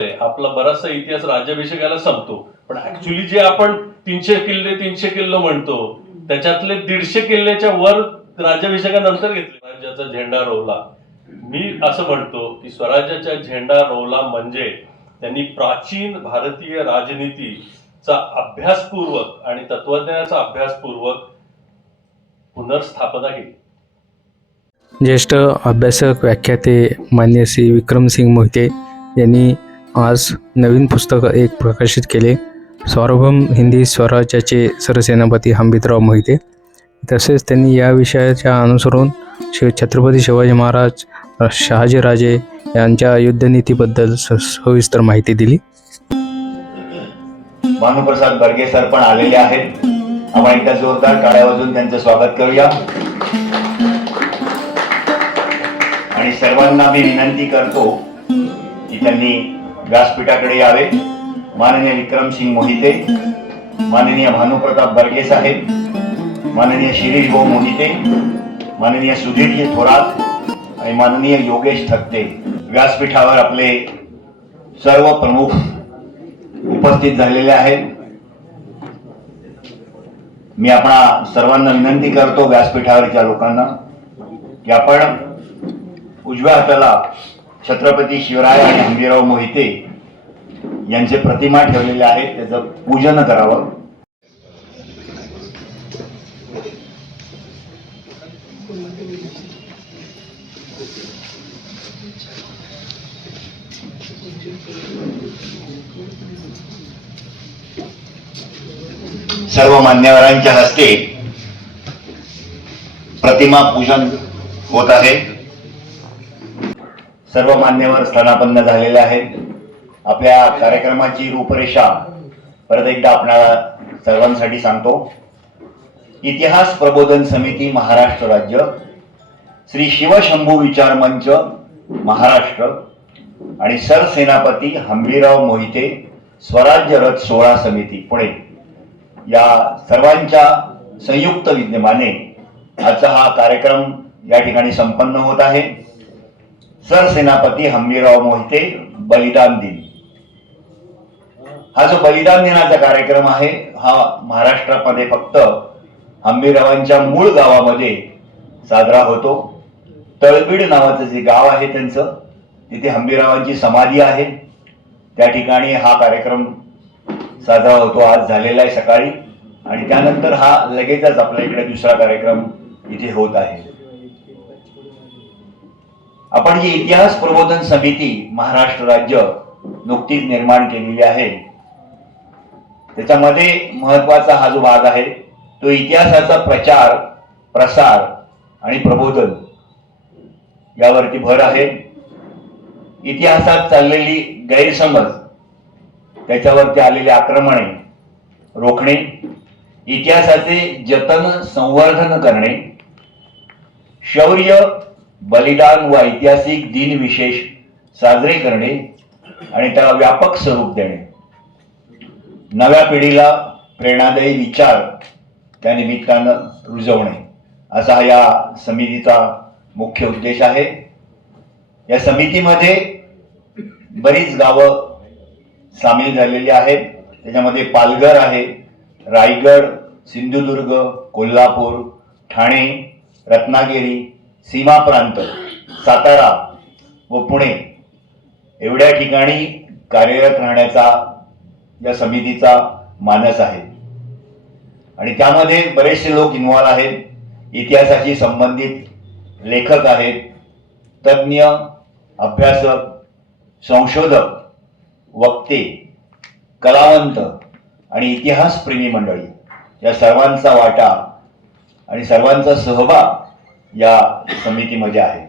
आपला बराचसा इतिहास राज्याभिषेकाला संपतो, पण ऍक्च्युली जे आपण 300 किल्ले म्हणतो त्याच्यातले 150 किल्ल्याच्या वर राज्याभिषेकानंतर घेतले. राज्याचा झेंडा रोवला. मी असं म्हणतो की स्वराज्याचा झेंडा रोवला म्हणजे त्यांनी प्राचीन भारतीय राजनीतीचा अभ्यासपूर्वक आणि तत्वज्ञानाचा अभ्यासपूर्वक पुनर्स्थापना केली. ज्येष्ठ अभ्यासक व्याख्याते मान्य श्री विक्रमसिंग मोहिते यांनी आज नवीन पुस्तक एक प्रकाशित केले. सार्वभौम हिंदी स्वराज्याचे सरसेनापती हंबीरराव मोहिते. तसेच त्यांनी या विषयाच्या अनुसरून छत्रपती शिवाजी महाराज शहाजीराजे यांच्या युद्धनीतीबद्दल सविस्तर माहिती दिली. भानुप्रसाद बर्गे सर पण आलेले आहेत. आपण एकदा जोरदार टाळ्या वाजवून त्यांचं स्वागत करूया. आणि सर्वांना मी विनंती करतो की त्यांनी व्यासपीठाकडे यावे. माननीय विक्रमसिंग मोहिते, माननीय भानुप्रताप बर्गे साहेब, माननीय शिरीष भाऊ मोहिते, माननीय सुधीरजी थोरात आणि माननीय योगेश थत्ते व्यासपीठावर आपले सर्व प्रमुख उपस्थित झालेले आहेत. मी आपणा सर्वांना विनंती करतो व्यासपीठावरच्या लोकांना की आपण उजव्या हाताला छत्रपती शिवराय आणि हंबीरराव मोहिते यांचे प्रतिमा ठेवलेले आहेत, त्याचं पूजन करावं. सर्व मान्यवरांच्या हस्ते प्रतिमा पूजन होत आहे. सर्व मान्यवर स्थानापन्न झालेले आहेत. आपल्या कार्यक्रमाची रूपरेषा परत एकदा आपल्याला सर्वांसाठी सांगतो. इतिहास प्रबोधन समिती महाराष्ट्र राज्य, श्री शिवशंभू विचार मंच महाराष्ट्र आणि सरसेनापती हंबीरराव मोहिते स्वराज्य रथ सोहळा समिती पुणे या सर्वांच्या संयुक्त विद्यमाने आजचा हा कार्यक्रम या ठिकाणी संपन्न होत आहे. सरसेनापती हंबीरराव मोहिते बलिदान दिन. हा जो बलिदान दिनाचा कार्यक्रम आहे हा महाराष्ट्रामध्ये फक्त हंबीररावांच्या मूळ गावामध्ये साजरा होतो. तळबीड नावाचं जे गाव आहे त्यांचं, तिथे हंबीररावांची समाधी आहे. त्या ठिकाणी हा कार्यक्रम साजरा होतो. आज झालेला आहे सकाळी, आणि त्यानंतर हा लगेचच आपल्या इकडे दुसरा कार्यक्रम इथे होत आहे. आपण जी इतिहास प्रबोधन समिती महाराष्ट्र राज्य नुकतीच निर्माण केलेली आहे, त्याच्यामध्ये महत्वाचा हा जो भाग आहे तो इतिहासाचा प्रचार, प्रसार आणि प्रबोधन यावरती भर आहे. इतिहासात चाललेली गैरसमज, त्याच्यावरती आलेली आक्रमणे रोखणे, इतिहासाचे जतन संवर्धन करणे, शौर्य, बलिदान व ऐतिहासिक दिन विशेष साजरे करणे आणि त्याला व्यापक स्वरूप देणे, नव्या पिढीला प्रेरणादायी विचार त्या निमित्तानं रुजवणे, असा हा या समितीचा मुख्य उद्देश आहे. या समितीमध्ये बरीच गावं सामील झालेली आहेत. त्याच्यामध्ये पालघर आहे, रायगड, सिंधुदुर्ग, कोल्हापूर, ठाणे, रत्नागिरी, सीमा प्रांत, सातारा व पुणे एवढ्या ठिकाणी कार्यरत राहण्याचा या समितीचा मानस आहे. आणि त्यामध्ये बरेचसे लोक इन्व्हॉल्व आहेत. इतिहासाशी संबंधित लेखक आहेत, तज्ज्ञ, अभ्यासक, संशोधक, वक्ते, कलावंत आणि इतिहासप्रेमी मंडळी या सर्वांचा वाटा आणि सर्वांचा सहभाग या समितीमध्ये आहे.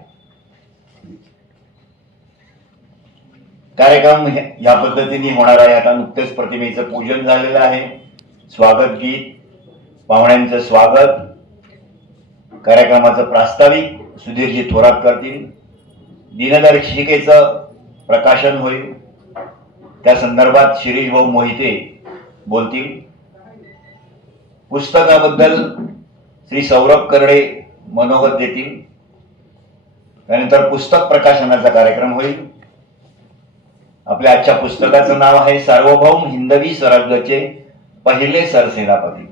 कार्यक्रम या पद्धतीने होणार आहे. आता नुकतेच प्रतिमेचं पूजन झालेलं आहे. स्वागत गीत, पाहुण्यांचं स्वागत, कार्यक्रमाचं प्रास्ताविक सुधीरजी थोरात करतील. दिनदर्शिकेचं प्रकाशन होईल, त्या संदर्भात शिरीष भाऊ मोहिते बोलतील. पुस्तकाबद्दल श्री सौरभ करडे मनोगत देतील. त्यानंतर पुस्तक प्रकाशनाचा कार्यक्रम होईल. आपल्या आजच्या पुस्तकाचं नाव आहे सार्वभौम हिंदवी स्वराज्याचे पहिले सरसेनापती.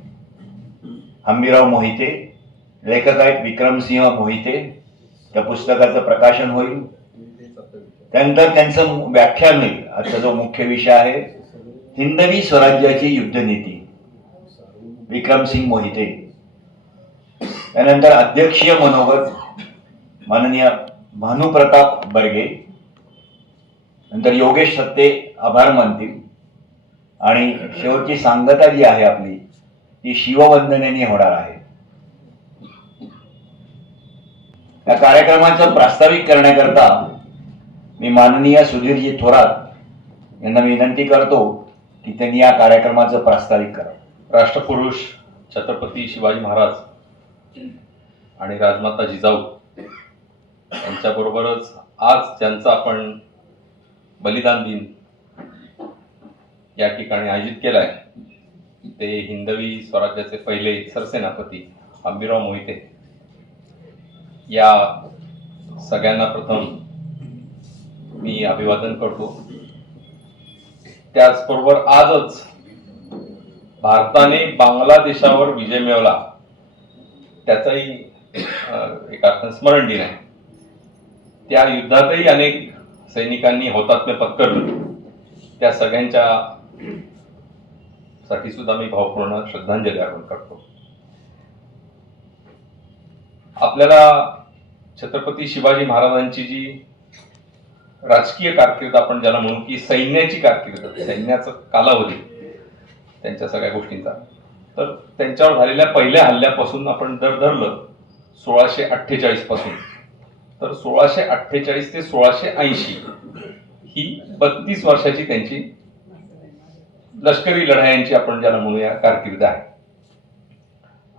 हंबीरराव मोहिते लेखक आहेत, विक्रमसिंह मोहिते. त्या पुस्तकाचं प्रकाशन होईल. त्यानंतर त्यांचं व्याख्यान होईल. आजचा जो मुख्य विषय आहे हिंदवी स्वराज्याची युद्धनीती, विक्रमसिंह मोहिते. त्यानंतर अध्यक्षीय मनोगत माननीय भानुप्रताप बर्गे. नंतर योगेश सत्ते आभार मानतील. आणि शेवटची सांगता जी आहे आपली ती शिववंदनेने होणार आहे. या कार्यक्रमाचं प्रास्ताविक करण्याकरता मी माननीय सुधीरजी थोरात यांना विनंती करतो की त्यांनी या कार्यक्रमाचं प्रास्ताविक करावं. राष्ट्रपुरुष छत्रपती शिवाजी महाराज आणि राजमाता जिजाऊ यांच्याबरोबरच आज ज्यांचा आपण बलिदान दिन या ठिकाणी आयोजित केलाय ते हिंदवी स्वराज्याचे पहिले सरसेनापती हंबीरराव मोहिते. या सगळ्यांना प्रथम मी अभिवादन करतो. त्याचबरोबर आजच भारताने बांगलादेशावर विजय मिळवला त्याचाही एक अर्थाने स्मरण दिन आहे. त्या युद्धातही अनेक सैनिकांनी हौतात्म्य पत्करलं. त्या सगळ्यांच्या साठी सुद्धा मी भावपूर्ण श्रद्धांजली अर्पण करतो. आपल्याला छत्रपती शिवाजी महाराजांची जी राजकीय कारकीर्द आपण ज्याला म्हणू की सैन्याची कारकीर्द, सैन्याचा कालावधी त्यांच्या सगळ्या गोष्टींचा, तर त्यांच्यावर झालेल्या पहिल्या हल्ल्यापासून आपण जर धरलं 1648 पासून, तर 1648 ते 1680 ही 32 वर्षाची त्यांची लष्करी लढायांची आपण ज्याला म्हणूया कारकीर्द आहे.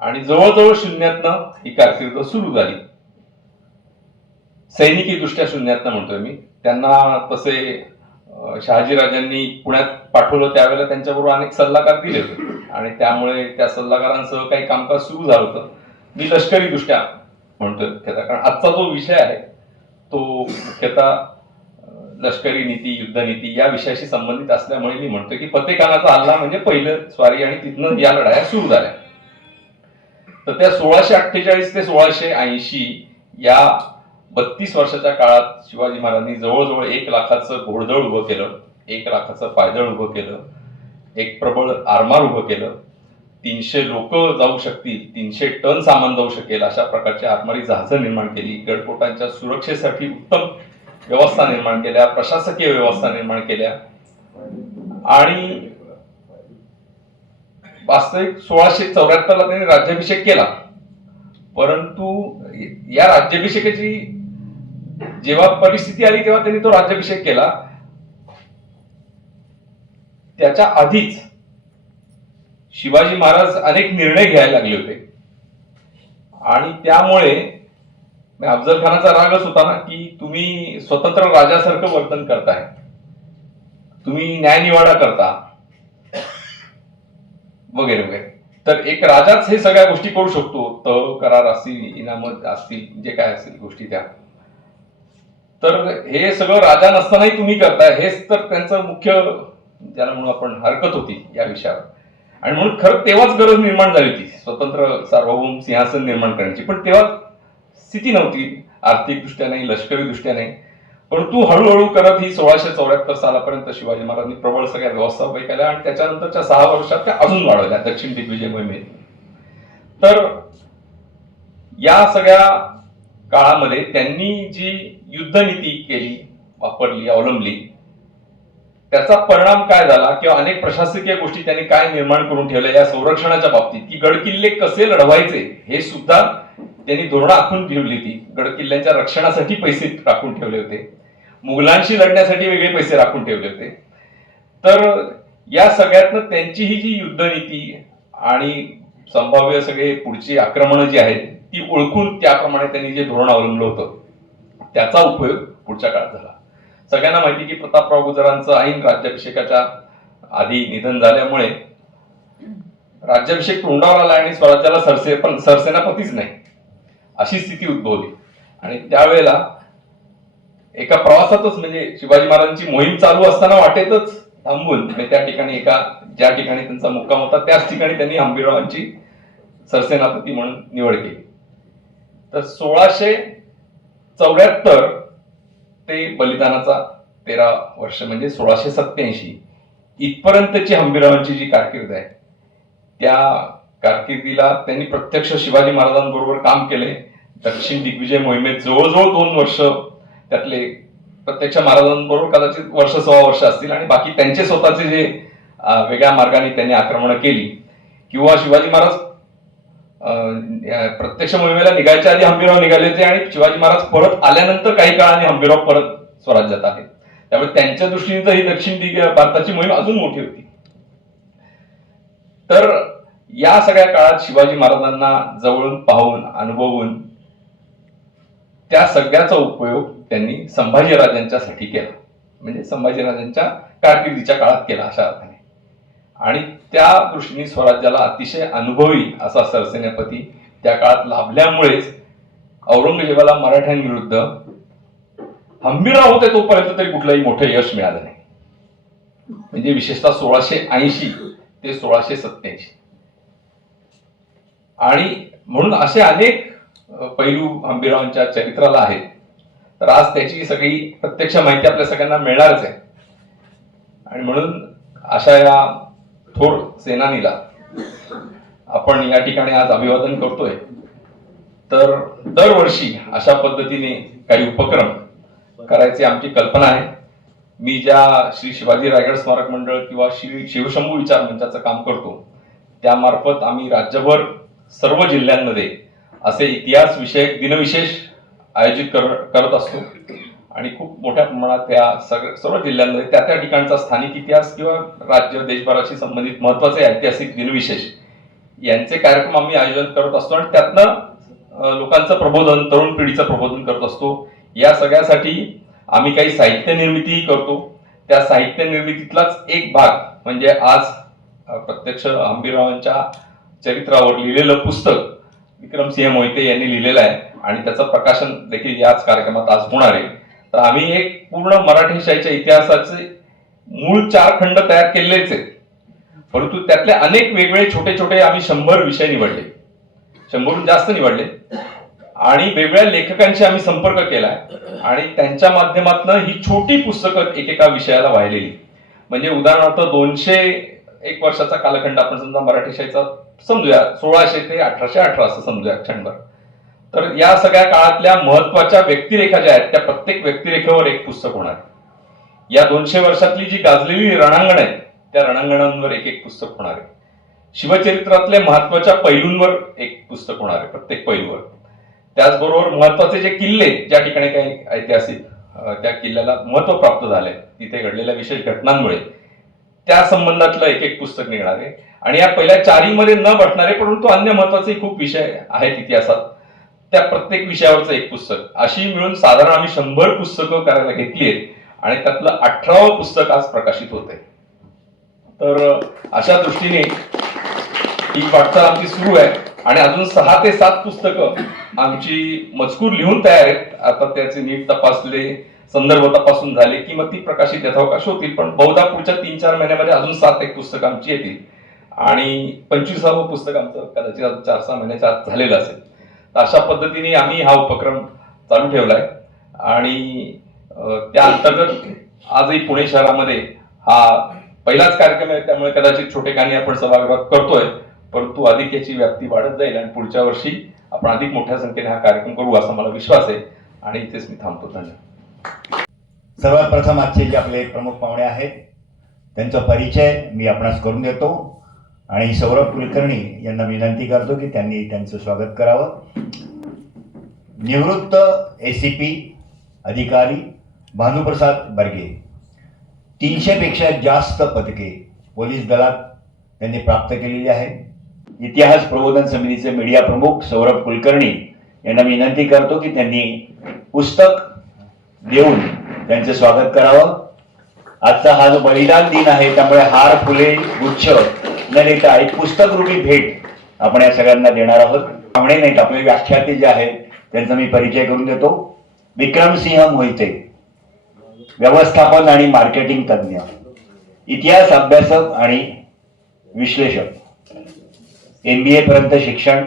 आणि जवळजवळ शून्यातनं ही कारकीर्द सुरू झाली. सैनिकी दृष्ट्या शून्यातनं म्हणतोय मी. त्यांना तसे शहाजीराजांनी पुण्यात पाठवलं त्यावेळेला त्यांच्याबरोबर अनेक सल्लागार दिले होते आणि त्यामुळे त्या सल्लागारांसह काही कामकाज सुरू झालं होतं. मी लष्करी दृष्ट्या म्हणतोय मुख्यतः, कारण आजचा जो विषय आहे तो मुख्यतः लष्करी नीती, युद्धनीती या विषयाशी संबंधित असल्यामुळे मी म्हणतोय की फतेखानाचा हल्ला म्हणजे पहिलं स्वारी आणि तिथनं या लढाया सुरू झाल्या. तर त्या 1648 ते 1680 या 32 वर्षाच्या काळात शिवाजी महाराजांनी जवळजवळ 1 लाखाचं घोडदळ उभं केलं, 1 लाखाचं पायदळ उभं केलं, एक प्रबळ आरमार उभं केलं, 300 लोक जाऊ शकतील, 300 टन सामान जाऊ शकेल अशा प्रकारची आरमारी जहाजं निर्माण केली. गडकोटांच्या सुरक्षेसाठी उत्तम व्यवस्था निर्माण केल्या, प्रशासकीय व्यवस्था निर्माण केल्या. आणि वास्तविक 1674 त्यांनी राज्याभिषेक केला. परंतु या राज्याभिषेकाची जेव्हा परिस्थिती आली तेव्हा त्यांनी तो राज्याभिषेक केला. त्याच्या आधीच शिवाजी महाराज अनेक निर्णय घ्यायला लागले होते आणि त्यामुळे अफजल खानाचा रागच होता ना की तुम्ही स्वतंत्र राजासारखं वर्तन करताय, तुम्ही न्यायनिवाडा करता वगैरे वगैरे. तर एक राजाच हे सगळ्या गोष्टी करू शकतो, तह करार असतील, इनामत असतील, जे काय असतील गोष्टी त्या, तर हे सगळं राजा नसतानाही तुम्ही करताय, हेच तर त्यांचं मुख्य ज्याला म्हणून आपण हरकत होती या विषयावर. आणि म्हणून खरं तेव्हाच गरज निर्माण झाली होती स्वतंत्र सार्वभौम सिंहासन निर्माण करण्याची. पण तेव्हा स्थिती नव्हती, आर्थिक दृष्ट्या नाही, लष्करी दृष्ट्या नाही. परंतु हळूहळू करत ही 1674 सालापर्यंत शिवाजी महाराजांनी प्रबळ सगळ्या व्यवस्था उभ्या केल्या आणि त्याच्यानंतरच्या 6 वर्षात त्या अजून वाढवल्या दक्षिण दिग्विजय मोहिमेत. तर या सगळ्या काळामध्ये त्यांनी जी युद्धनीती केली, वापरली, अवलंबली, त्याचा परिणाम काय झाला किंवा अनेक प्रशासकीय गोष्टी त्यांनी काय निर्माण करून ठेवल्या या संरक्षणाच्या बाबतीत, की गडकिल्ले कसे लढवायचे हे सुद्धा त्यांनी धोरणं आखून ठेवली होती. गडकिल्ल्यांच्या रक्षणासाठी पैसे राखून ठेवले होते, मुघलांशी लढण्यासाठी वेगळे पैसे राखून ठेवले होते. तर या सगळ्यातनं त्यांची ही जी युद्धनीती आणि संभाव्य सगळे पुढची आक्रमणं जी आहेत ती ओळखून त्याप्रमाणे त्यांनी जे धोरण अवलंबलं होतं त्याचा उपयोग पुढच्या काळात झाला. सगळ्यांना माहिती की प्रतापराव गुजरांचं ऐन राज्याभिषेकाच्या आधी निधन झाल्यामुळे राज्याभिषेक तोंडावर आला आणि स्वराज्याला सरसेनापतीच नाही अशी स्थिती उद्भवली. आणि त्यावेळेला एका प्रवासातच म्हणजे शिवाजी महाराजांची मोहीम चालू असताना वाटेतच थांबून म्हणजे त्या ठिकाणी ज्या ठिकाणी त्यांचा मुक्काम होता त्याच ठिकाणी त्यांनी हंबीररावांची सरसेनापती म्हणून निवड केली. तर 1674 ते बलिदानाचा 13 वर्ष म्हणजे 1687 इथपर्यंतची हंबीररावांची जी कारकीर्द आहे त्या कारकिर्दीला त्यांनी प्रत्यक्ष शिवाजी महाराजांबरोबर काम केले. दक्षिण दिग्विजय मोहिमेत जवळजवळ 2 वर्ष, त्यातले प्रत्यक्ष महाराजांबरोबर कदाचित वर्ष 6 वर्ष असतील आणि बाकी त्यांचे स्वतःचे जे वेगळ्या मार्गाने त्यांनी आक्रमणं केली किंवा शिवाजी महाराज प्रत्यक्ष मोहिमेला निघायच्या आधी हंबीरराव निघाले होते आणि शिवाजी महाराज परत आल्यानंतर काही काळाने हंबीरराव परत स्वराज्यात आले. त्यामुळे त्यांच्या दृष्टीने तर ही दक्षिण भारताची मोहीम अजून मोठी होती. तर या सगळ्या काळात शिवाजी महाराजांना जवळून पाहून अनुभवून त्या सगळ्याचा उपयोग त्यांनी संभाजीराजांच्यासाठी केला, म्हणजे संभाजीराजांच्या कारकिर्दीच्या काळात केला अशा अर्थाने. आणि त्या दृष्टीने स्वराज्याला अतिशय अनुभवी असा सरसेनापती त्या काळात लाभल्यामुळेच औरंगजेबाला मराठ्यांविरुद्ध हंबीरराव होते तोपर्यंत तरी कुठलंही मोठं यश मिळालं नाही. म्हणजे विशेषतः 1680 ते 1687 आणि म्हणून असे अनेक पैलू हंबीररावांच्या चरित्राला आहेत. तर आज त्याची सगळी प्रत्यक्ष माहिती आपल्या सगळ्यांना मिळणारच आहे. आणि म्हणून अशा या थोर सेनानीला आपण या ठिकाणी आज अभिवादन करतोय. तर दरवर्षी अशा पद्धतीने काही उपक्रम करायची आमची कल्पना आहे. मी ज्या श्री शिवाजी रायगड स्मारक मंडळ किंवा श्री शिवशंभू विचार मंचाचं काम करतो त्यामार्फत आम्ही राज्यभर सर्व जिल्ह्यांमध्ये असे इतिहास विषयक दिनविशेष आयोजित करत असतो आणि खूप मोठ्या प्रमाणात त्या सर्व जिल्ह्यांमध्ये त्या ठिकाणचा स्थानिक इतिहास किंवा राज्य देशभराशी संबंधित महत्वाचे ऐतिहासिक दिनविशेष यांचे कार्यक्रम आम्ही आयोजन करत असतो आणि त्यातनं लोकांचं प्रबोधन, तरुण पिढीचं प्रबोधन करत असतो. या सगळ्यासाठी आम्ही काही साहित्य निर्मितीही करतो. त्या साहित्य निर्मितीतलाच एक भाग म्हणजे आज प्रत्यक्ष हंबीररावांच्या चरित्रावर लिहिलेलं पुस्तक विक्रमसिंह मोहिते यांनी लिहिलेलं आहे आणि त्याचं प्रकाशन देखील याच कार्यक्रमात आज होणार आहे. तर आम्ही एक पूर्ण मराठीशाहीच्या इतिहासाचे मूळ 4 खंड तयार केलेलेच आहेत, परंतु त्यातले अनेक वेगवेगळे छोटे छोटे आम्ही 100 विषय निवडले, 100हून जास्त निवडले आणि वेगवेगळ्या लेखकांशी आम्ही संपर्क केलाय आणि त्यांच्या माध्यमातून ही छोटी पुस्तकं एकेका विषयाला वाहिलेली. म्हणजे उदाहरणार्थ 201 वर्षाचा कालखंड आपण समजा मराठीशाहीचा समजूया, 1600 ते 1818 असं समजूया क्षणभर. तर या सगळ्या काळातल्या महत्वाच्या व्यक्तिरेखा ज्या आहेत त्या प्रत्येक व्यक्तिरेखेवर एक पुस्तक होणार. या 200 वर्षातली जी गाजलेली रणांगण आहेत त्या रणांगणांवर एक पुस्तक होणार आहे. शिवचरित्रातल्या महत्वाच्या पैलूंवर एक पुस्तक होणार आहे, प्रत्येक पैलूवर. त्याचबरोबर महत्वाचे जे किल्ले ज्या ठिकाणी काही ऐतिहासिक त्या किल्ल्याला महत्व प्राप्त झालंय तिथे घडलेल्या विशेष घटनांमुळे त्या संबंधातलं एक पुस्तक निघणार आहे. आणि या पहिल्या 4 मध्ये न बसणारे परंतु अन्य महत्वाचे खूप विषय आहेत इतिहासात, त्या प्रत्येक विषयावरचं एक पुस्तक. अशी मिळून साधारण आम्ही 100 पुस्तकं करायला घेतली आहेत आणि त्यातलं 18वं पुस्तक आज प्रकाशित होत आहे. तर अशा दृष्टीने ही वाटचाल आमची सुरू आहे आणि अजून 6 ते 7 पुस्तकं आमची मजकूर लिहून तयार आहेत. आता त्याचे नीट तपासले, संदर्भ तपासून झाले की मग ती प्रकाशित यथावकाश होतील, पण बहुधा पुढच्या 3-4 महिन्यामध्ये अजून 7 एक पुस्तकं आमची येतील आणि 25वं पुस्तक आमचं कदाचित 4-6 महिन्याच्या आत झालेलं असेल. अशा पद्धतीने आम्ही हा उपक्रम चालू ठेवलाय आणि त्या अंतर्गत आजही पुणे शहरामध्ये हा पहिलाच कार्यक्रम आहे, त्यामुळे कदाचित छोटेखानी आपण सभागृहात करतोय, परंतु अधिक याची व्याप्ती वाढत जाईल आणि पुढच्या वर्षी आपण अधिक मोठ्या संख्येने हा कार्यक्रम करू असा मला विश्वास आहे आणि इथेच मी थांबतो. धन्यवाद. सर्वात प्रथम आजचे जे आपले प्रमुख पाहुणे आहेत त्यांचा परिचय मी आपणास करून देतो आणि सौरभ कुलकर्णी यांना विनंती करतो की त्यांनी त्यांचं स्वागत करावं. निवृत्त ACP अधिकारी भानुप्रसाद बर्गे, 300 पेक्षा जास्त पदके पोलीस दलात त्यांनी प्राप्त केलेली आहेत. इतिहास प्रबोधन समितीचे मीडिया प्रमुख सौरभ कुलकर्णी यांना विनंती करतो की त्यांनी पुस्तक देऊन त्यांचे स्वागत करावं. आजचा हा जो बलिदान दिन आहे त्यामुळे हार, फुले, गुच्छ न देता एक पुस्तक रूपी भेट आपण या सगळ्यांना देणार आहोत. पाहुणे नाहीत, आपले व्याख्याते जे आहेत त्यांचा मी परिचय करून देतो. विक्रमसिंह मोहिते व्यवस्थापन आणि मार्केटिंग तज्ज्ञ, इतिहास अभ्यासक आणि विश्लेषक, MBA पर्यंत शिक्षण,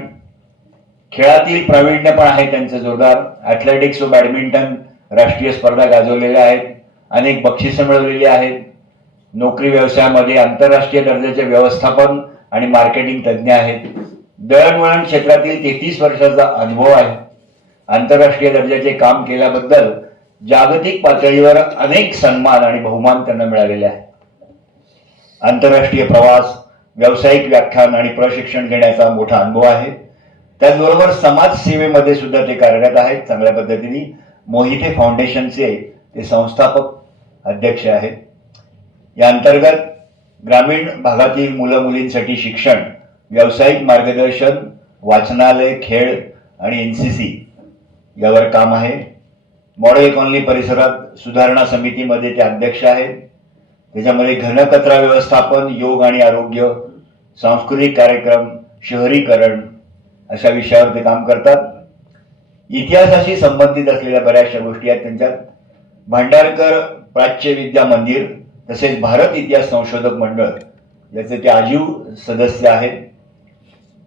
खेळातील प्रावीण्य पण आहे त्यांचं जोरदार. ॲथलेटिक्स व बॅडमिंटन राष्ट्रीय स्पर्धा गाजवलेल्या आहेत, अनेक बक्षिसं मिळवलेली आहेत. नोकरी व्यवसायामध्ये आंतरराष्ट्रीय दर्जाचे व्यवस्थापन आणि मार्केटिंग तज्ज्ञ आहेत. दळणवळण क्षेत्रातील 33 वर्षाचा अनुभव आहे. आंतरराष्ट्रीय दर्जाचे काम केल्याबद्दल जागतिक पातळीवर अनेक सन्मान आणि बहुमान त्यांना मिळालेले आहेत. आंतरराष्ट्रीय प्रवास, व्यावसायिक व्याख्यान आणि प्रशिक्षण घेण्याचा मोठा अनुभव आहे. त्याचबरोबर समाजसेवेमध्ये सुद्धा ते कार्यरत आहेत चांगल्या पद्धतीने. मोहिते फाउंडेशनचे ते संस्थापक अध्यक्ष आहेत. या अंतर्गत ग्रामीण भागातील मुलं मुलींसाठी शिक्षण, व्यावसायिक मार्गदर्शन, वाचनालय, खेळ आणि NCC यावर काम आहे. मॉडेल कॉलनी परिसरात सुधारणा समितीमध्ये ते अध्यक्ष आहेत. त्याच्यामध्ये घनकचरा व्यवस्थापन, योग आणि आरोग्य, सांस्कृतिक कार्यक्रम, शहरीकरण अशा विषयावर ते काम करतात. इतिहासाशी संबंधित असलेल्या बऱ्याचशा गोष्टी आहेत त्यांच्यात. भांडारकर प्राच्य विद्या मंदिर तसेच भारत इतिहास संशोधक मंडळ याचे ते आजीव सदस्य आहेत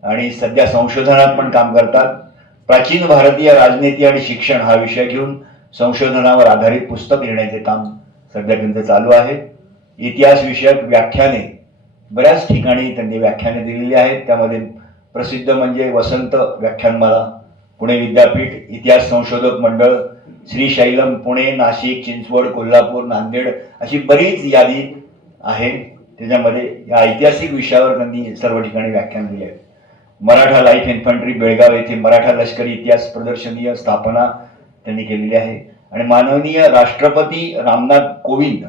आणि सध्या संशोधनात पण काम करतात. प्राचीन भारतीय राजनीती आणि शिक्षण हा विषय घेऊन संशोधनावर आधारित पुस्तक लिहिण्याचे काम सध्या त्यांचं चालू आहे. इतिहास विषयक व्याख्याने बऱ्याच ठिकाणी त्यांनी व्याख्याने दिलेली आहेत. त्यामध्ये प्रसिद्ध म्हणजे वसंत व्याख्यानमाला, पुणे विद्यापीठ, इतिहास संशोधक मंडळ, श्रीशैलम पुणे, नाशिक, चिंचवड, कोल्हापूर, नांदेड अशी बरीच यादी आहे. त्याच्यामध्ये या ऐतिहासिक विषयावर त्यांनी सर्व ठिकाणी व्याख्यान दिले आहे. मराठा लाईफ इन्फंट्री बेळगाव येथे मराठा लष्करी इतिहास प्रदर्शनीय स्थापना त्यांनी केलेली आहे आणि माननीय राष्ट्रपती रामनाथ कोविंद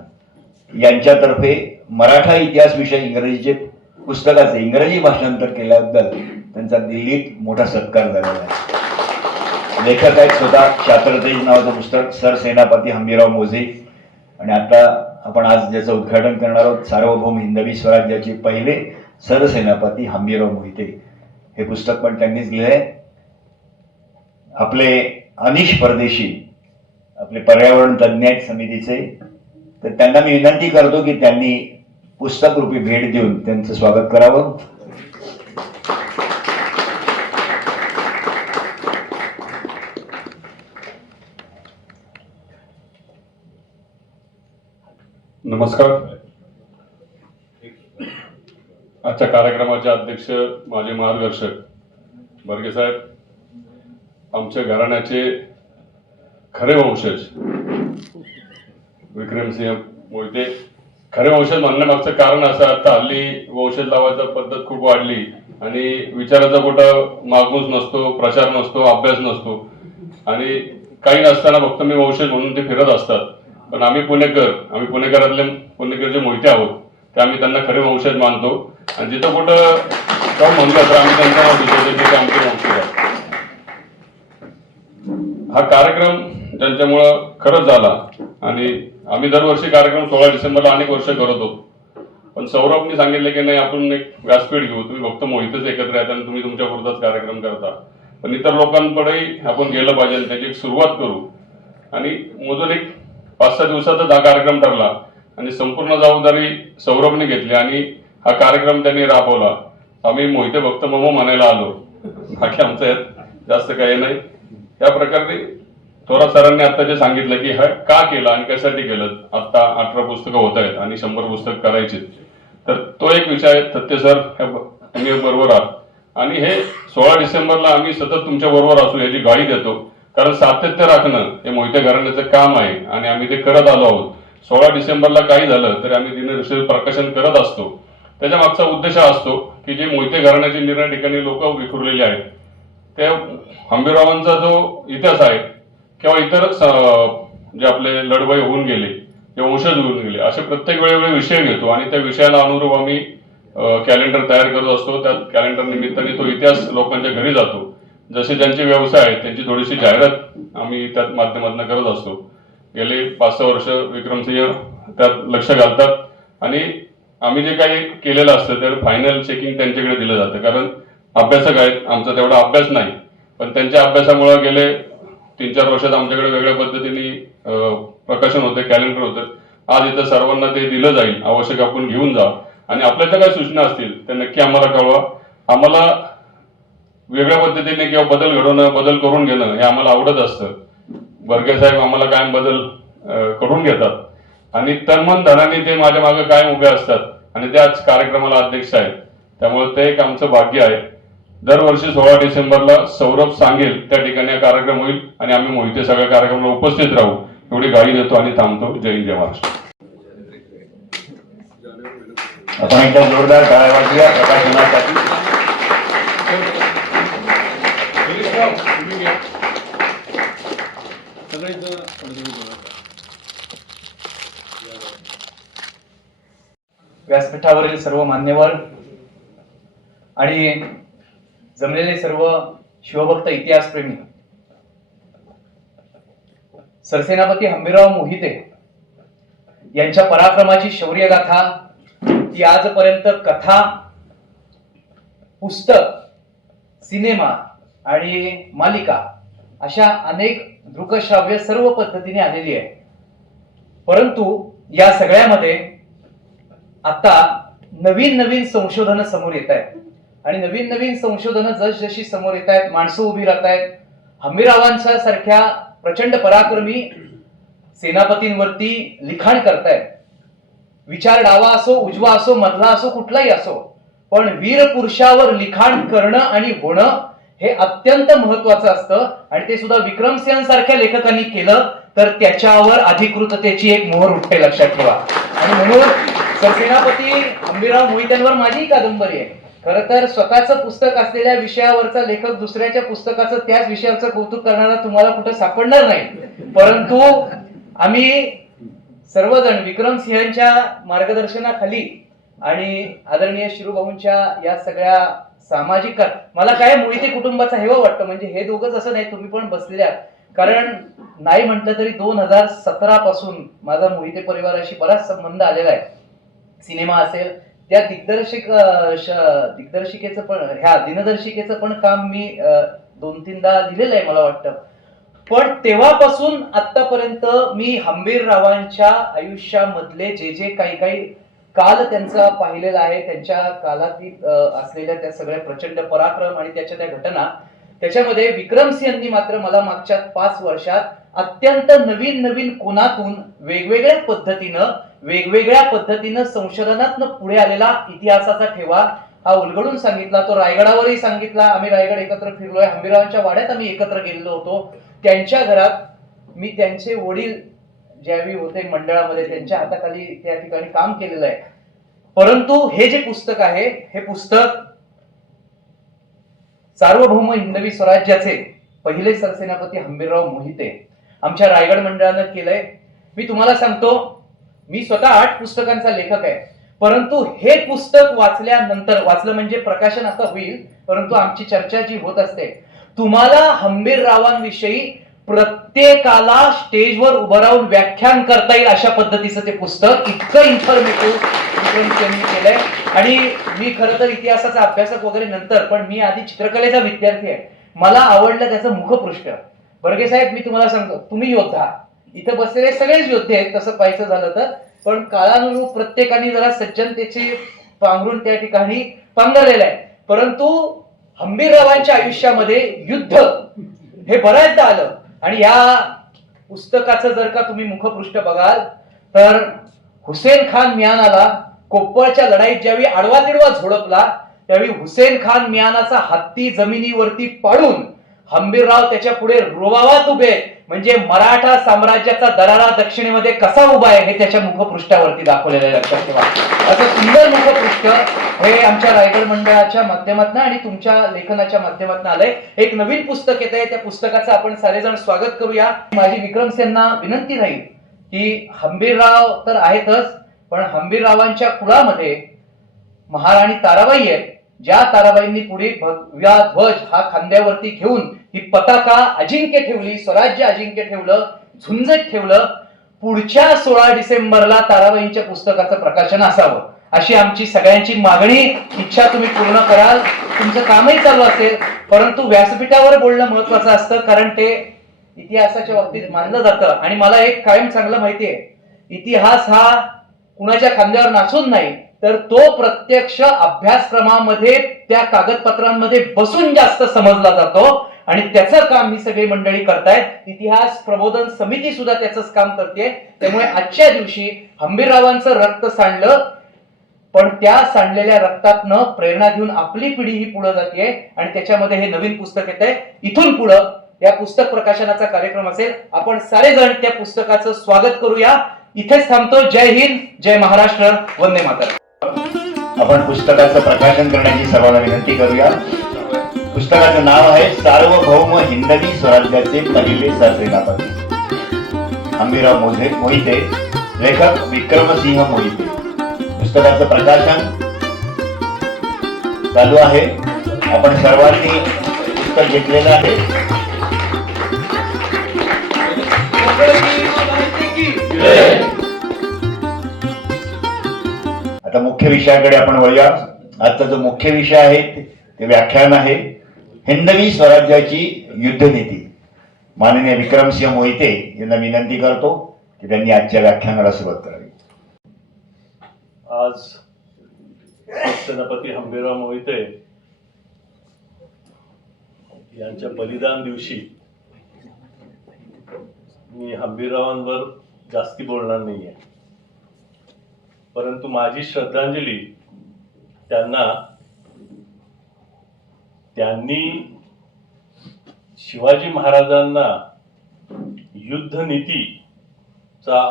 यांच्यातर्फे मराठा इतिहास विषय इंग्रजीचे पुस्तकाचे इंग्रजी भाषांतर केल्याबद्दल त्यांचा दिल्लीत मोठा सत्कार झालेला आहे. लेखक आहेत स्वतः शास्त्रतेज नावाचं पुस्तक सरसेनापती हंबीरराव मोजे आणि आता आपण आज ज्याचं उद्घाटन करणार आहोत सार्वभौम हिंदवी स्वराज्याचे पहिले सरसेनापती हंबीरराव मोहिते हे पुस्तक पण त्यांनीच लिहिलंय. आपले अनिश परदेशी आपले पर्यावरण तज्ज्ञ आहेत समितीचे, तर त्यांना मी विनंती करतो की त्यांनी पुस्तक रूपी भेट देऊन त्यांचं स्वागत करावं. नमस्कार. आजच्या कार्यक्रमाचे अध्यक्ष, माझे मार्गदर्शक बर्गे साहेब, आमच्या घराण्याचे खरे वंशज विक्रमसिंह मोहिते. खरे वंशज म्हणण्यामागचं कारण असं, आता हल्ली वंशज लावायची पद्धत खूप वाढली आणि विचाराचा कुठं मागमूस नसतो, प्रचार नसतो, अभ्यास नसतो आणि काही नसताना फक्त मी वंशज म्हणून ते फिरत असतात. पण आम्ही पुणेकरातले पुणेकर जे मोहिते आहोत ते आम्ही त्यांना खरे वंशज मानतो आणि जिथं कुठं काम म्हणलं तर आम्ही त्यांचं नाव दिसतो की आमचे वंशज आहेत. हा कार्यक्रम ज्यांच्यामुळं खरंच झाला आणि आम्ही दरवर्षी कार्यक्रम 16 डिसेंबरला अनेक वर्ष करत होतो. पण सौरभने सांगितलं की नाही, आपण एक व्यासपीठ घेऊ, तुम्ही फक्त मोहितच एकत्र आहेत आणि तुम्ही तुमच्या पुरताच कार्यक्रम करता, पण इतर लोकांकडेही आपण गेलं पाहिजे, त्याची एक सुरुवात करू. आणि मोजून एक 5-6 दिवसातच हा कार्यक्रम ठरला आणि संपूर्ण जबाबदारी सौरभने घेतली आणि हा कार्यक्रम त्यांनी राबवला. आम्ही मोहिते भक्त ममो म्हणायला आलो, बाकी आमचं यात जास्त काही नाही. या प्रकारे थोरात सरांनी आता जे सांगितलं की हा का केलं आणि कशासाठी केलं, आता 18 पुस्तकं होत आहेत आणि 100 पुस्तक करायचे, तर तो एक विषय आहे. सत्य सर तुम्ही बरोबर आहात आणि हे 16 डिसेंबरला आम्ही सतत तुमच्या बरोबर असू याची ग्वाही देतो, कारण सातत्य राखणं हे मोहिते घराण्याचं काम आहे आणि आम्ही ते करत आलो आहोत. 16 डिसेंबरला काही झालं तरी आम्ही दिनदर्शी प्रकाशन करत असतो. त्याच्या मागचा उद्देश असतो की जे मोहिते घराण्याचे निर्णय ठिकाणी लोक विखुरलेले आहेत, त्या हंबीररावांचा जो इतिहास आहे किंवा इतर जे आपले लढवय होऊन गेले, जे वंशज होऊन गेले, असे प्रत्येक वेळोवेळी विषय घेतो आणि त्या विषयाला अनुरूप आम्ही कॅलेंडर तयार करत असतो. त्या कॅलेंडर निमित्ताने तो इतिहास लोकांच्या घरी जातो. जसे ज्यांचे व्यवसाय आहेत त्यांची थोडीशी जाहिरात आम्ही त्यात माध्यमातून करत असतो. गेले 5-6 वर्ष विक्रमसिंह त्यात लक्ष घालतात आणि आम्ही जे काही केलेलं असतं तर फायनल चेकिंग त्यांच्याकडे दिलं जातं, कारण अभ्यासक आहेत, आमचा तेवढा अभ्यास नाही, पण त्यांच्या अभ्यासामुळे गेले 3-4 वर्षात आमच्याकडे वेगळ्या पद्धतीने प्रकाशन होते, कॅलेंडर होतं. आज इथं सर्वांना ते दिलं जाईल. आवश्यक आपण घेऊन जा आणि आपल्या ज्या काही सूचना असतील त्या नक्की आम्हाला कळवा. आम्हाला वेगळ्या पद्धतीने किंवा बदल घडवणं, बदल करून घेणं हे आम्हाला आवडत असतं. बर्गे साहेब आम्हाला कायम बदल करून घेतात आणि तनमन धनाने ते माझ्या मागे कायम उभे असतात आणि त्याच कार्यक्रमाला अध्यक्ष आहेत. त्यामुळे ते एक आमचं भाग्य आहे. दरवर्षी 16 डिसेंबरला सौरभ सांगेल त्या ठिकाणी हा कार्यक्रम होईल आणि आम्ही मोहिते सगळ्या कार्यक्रमाला उपस्थित राहू एवढी ग्वाही देतो आणि थांबतो. जय हिंद, जय महाराष्ट्र. आपण एकदा जोरदार टाळ्या वाजवूया प्रकाशनासाठी. व्यासपीठावरील सर्व मान्यवर आणि जमलेले सर्व शिवभक्त इतिहासप्रेमी, सरसेनापती हंबीरराव मोहिते यांच्या पराक्रमाची शौर्यगाथा ती आजपर्यंत कथा, पुस्तक, सिनेमा आणि मालिका अशा अनेक दृकश्राव्य सर्व पद्धतीने आलेली आहे. परंतु या सगळ्यामध्ये आता नवीन नवीन संशोधनं समोर येत आहेत आणि नवीन नवीन संशोधनं जसजशी समोर येत आहेत, माणसं उभी राहत आहेत. हंबीररावांच्या सारख्या प्रचंड पराक्रमी सेनापतींवरती लिखाण करतायत. विचार डावा असो, उजवा असो, मधला असो, कुठलाही असो, पण वीर पुरुषावर लिखाण करणं आणि होणं हे अत्यंत महत्वाचं असतं आणि ते सुद्धा विक्रमसिंहांसारख्या लेखकांनी केलं तर त्याच्यावर अधिकृततेची एक मोहर उठते, लक्षात ठेवा. आणि म्हणून सरसेनापती हंबीरराव मोहित्यांवर माझी कादंबरी आहे. खरं तर स्वतःचं पुस्तक असलेल्या विषयावरचा लेखक दुसऱ्याच्या पुस्तकाचं त्याच विषयावरचं कौतुक करणारा तुम्हाला कुठं सापडणार नाही. परंतु आम्ही सर्वजण विक्रमसिंहांच्या मार्गदर्शनाखाली आणि आदरणीय शिरूभाऊंच्या या सगळ्या सामाजिक, मला काय मोहिते कुटुंबाचा हेवा वाटतं. म्हणजे हे दोघंच असं नाही, तुम्ही पण बसलेले आहात. कारण नाही म्हटलं तरी 2017 पासून माझा मोहिते परिवाराशी बराच संबंध आलेला आहे. सिनेमा असेल, त्या दिग्दर्शिकेचं पण, ह्या दिनदर्शिकेचं पण काम मी 2-3दा दिलेलं आहे मला वाटतं. पण तेव्हापासून आतापर्यंत मी हंबीररावांच्या आयुष्यामधले जे जे काही काल त्यांचा पाहिलेला आहे, त्यांच्या कालातीत असलेल्या त्या सगळ्या प्रचंड पराक्रम आणि त्याच्या त्या घटना, त्याच्यामध्ये विक्रमसिंहांनी मात्र मला मागच्या 5 वर्षात अत्यंत नवीन नवीन कोनातून वेगवेगळ्या पद्धतीनं संशोधनातनं पुढे आलेला इतिहासाचा ठेवा हा उलगडून सांगितला. तो रायगडावरही सांगितला. आम्ही रायगड एकत्र फिरलोय. हंबीररावांच्या वाड्यात आम्ही एकत्र गेलेलो होतो. त्यांच्या घरात मी त्यांचे वडील ज्यावेळी होते मंडळामध्ये, त्यांच्या हाताखाली त्या ठिकाणी काम केलेलं आहे. परंतु हे जे पुस्तक आहे, हे पुस्तक सार्वभौम हिंदवी स्वराज्याचे पहिले सरसेनापती हंबीरराव मोहिते आमच्या रायगड मंडळानं केलंय. मी तुम्हाला सांगतो, मी स्वतः 8 पुस्तकांचा लेखक आहे. परंतु हे पुस्तक वाचल्यानंतर, वाचलं म्हणजे प्रकाशन आता होईल, परंतु आमची चर्चा जी होत असते, तुम्हाला हंबीररावांविषयी प्रत्येकाला स्टेजवर उभं राहून व्याख्यान करता येईल अशा पद्धतीचं ते पुस्तक इतकं इन्फॉर्मेटिव्ह त्यांनी केलंय. आणि मी खरं तर इतिहासाचा अभ्यासक वगैरे नंतर, पण मी आधी चित्रकलेचा विद्यार्थी आहे. मला आवडलं त्याचं मुखपृष्ठ. बर्गे साहेब, मी तुम्हाला सांगतो, तुम्ही योद्धा, इथं बसलेले सगळेच योद्धे आहेत तसं पाहायचं झालं तर, पण काळानुरूप प्रत्येकाने जरा सज्जनतेची पांघरून त्या ठिकाणी पांघरलेलं आहे. परंतु हंबीररावांच्या आयुष्यामध्ये युद्ध हे बऱ्याचदा आलं आणि या पुस्तकाचं जर का तुम्ही मुखपृष्ठ बघाल तर हुसेन खान मियानाला कोप्पळच्या लढाईत ज्यावेळी आडवा तिडवा झोडपला, त्यावेळी हुसेन खान मियानाचा हत्ती जमिनीवरती पाडून हंबीरराव त्याच्या पुढे रुबाबात उभे, म्हणजे मराठा साम्राज्याचा दरारा दक्षिणेमध्ये कसा उभा आहे हे त्याच्या मुखपृष्ठावरती दाखवलेलं आहे, लक्षात ठेवा. असं सुंदर मुखपृष्ठ हे आमच्या रायगड मंडळाच्या माध्यमातून आणि तुमच्या लेखनाच्या माध्यमातून आलंय. एक नवीन पुस्तक येत आहे, त्या पुस्तकाचं आपण सारेजण स्वागत करूया. माझी विक्रमसिंहांना विनंती राहील की हंबीरराव तर आहेतच, पण हंबीररावांच्या कुळामध्ये महाराणी ताराबाई आहे, ज्या ताराबाईंनी पुढे भगवा ध्वज हा खांद्यावरती घेऊन ही पताका अजिंक्य ठेवली, स्वराज्य अजिंक्य ठेवलं, झुंजत ठेवलं. पुढच्या 16 डिसेंबरला ताराबाईंच्या पुस्तकाचं प्रकाशन असावं अशी आमची सगळ्यांची मागणी, इच्छा तुम्ही पूर्ण कराल. तुमचं कामही चालू असेल, परंतु व्यासपीठावर बोलणं महत्वाचं असतं, कारण ते इतिहासाच्या बाबतीत मानलं जातं. आणि मला एक कायम चांगलं माहिती आहे, इतिहास हा कुणाच्या खांद्यावर नाचून नाही, तर तो प्रत्यक्ष अभ्यासक्रमामध्ये त्या कागदपत्रांमध्ये बसून जास्त समजला जातो. आणि त्याचं काम ही सगळी मंडळी करतायत. इतिहास प्रबोधन समिती सुद्धा त्याचंच काम करते. त्यामुळे आजच्या दिवशी हंबीररावांचं रक्त सांडलं, पण त्या सांडलेल्या रक्तातनं प्रेरणा घेऊन आपली पिढी ही पुढे जाते. आणि त्याच्यामध्ये हे नवीन पुस्तक येत आहे. इथून पुढं या पुस्तक प्रकाशनाचा कार्यक्रम असेल. आपण सारेजण त्या पुस्तकाचं स्वागत करूया. इथेच थांबतो. जय हिंद, जय महाराष्ट्र, वंदे मातरम. आपण पुस्तकाचं प्रकाशन करण्याची सर्वांना विनंती करूया. पुस्तकाचं नाव आहे सार्वभौम हिंदवी स्वराज्याचे पहिले सरसेनापती, हंबीरराव मोहिते, लेखक विक्रमसिंह मोहिते. पुस्तकाचं प्रकाशन चालू आहे. आपण सर्वांनी पुस्तक घेतलेलं आहे. आता मुख्य विषयाकडे आपण वळूया. आजचा जो मुख्य विषय आहे ते व्याख्यान आहे हिंदवी स्वराज्याची युद्धनीती. माननीय विक्रमसिंह मोहिते यांना विनंती करतो की त्यांनी आजच्या व्याख्यानाला सुरुवात करावी. आज सेनापती हंबीरराव मोहिते यांच्या बलिदान दिवशी मी हंबीररावांवर जास्ती बोलणार नाहीये, परंतु माझी श्रद्धांजली त्यांनी शिवाजी महाराजांना युद्धनीतीचा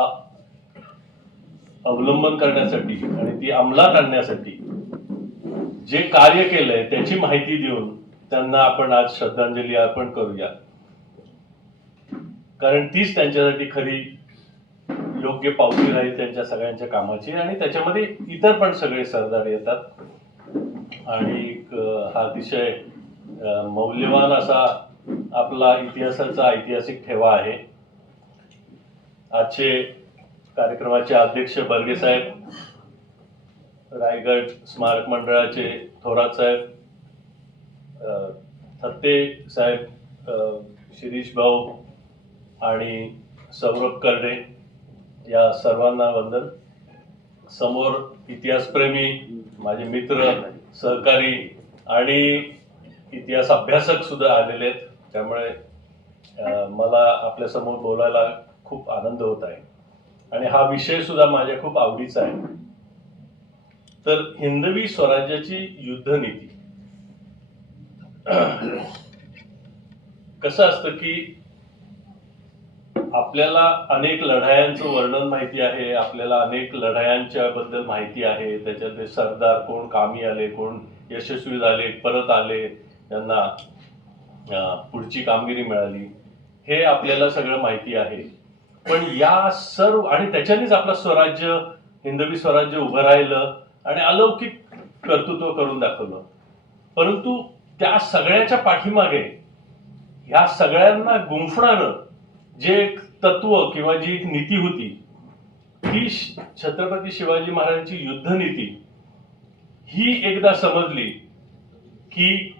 अवलंबन करण्यासाठी आणि ती अंमलात आणण्यासाठी जे कार्य केलंय त्याची माहिती देऊन त्यांना आपण आज श्रद्धांजली अर्पण करूया. कारण तीच त्यांच्यासाठी खरी योग्य पावती राहील त्यांच्या सगळ्यांच्या कामाची. आणि त्याच्यामध्ये इतर पण सगळे सरदार येतात. आणि हा अतिशय मौल्यवान असा आपला इतिहासाचा ऐतिहासिक ठेवा आहे. आजचे कार्यक्रमाचे अध्यक्ष बर्गे साहेब, रायगड स्मारक मंडळाचे थोरात साहेब, थत्ते साहेब, शिरीष भाऊ आणि सौरभ करडे, या सर्वांना वंदन. समोर इतिहासप्रेमी माझे मित्र, सहकारी आणि इतिहास अभ्यासक सुद्धा आलेले आहेत. त्यामुळे मला आपल्या समोर बोलायला खूप आनंद होत आहे. आणि हा विषय सुद्धा माझ्या खूप आवडीचा आहे. तर हिंदवी स्वराज्याची युद्धनीती. कसं असतं की आपल्याला अनेक लढायांचं वर्णन माहिती आहे, आपल्याला अनेक लढायांच्या बद्दल माहिती आहे. त्याच्यातले सरदार कोण कामी आले, कोण यशस्वी झाले, परत आले, त्यांना पुढची कामगिरी मिळाली, हे आपल्याला सगळं माहिती आहे. पण या सर्व आणि त्याच्यानेच आपलं स्वराज्य, हिंदवी स्वराज्य उभं राहिलं आणि अलौकिक कर्तृत्व करून दाखवलं. परंतु त्या सगळ्याच्या पाठीमागे ह्या सगळ्यांना गुंफणारं जे एक तत्व किंवा जी एक नीती होती, ती छत्रपती शिवाजी महाराजांची युद्धनीती ही एकदा समजली की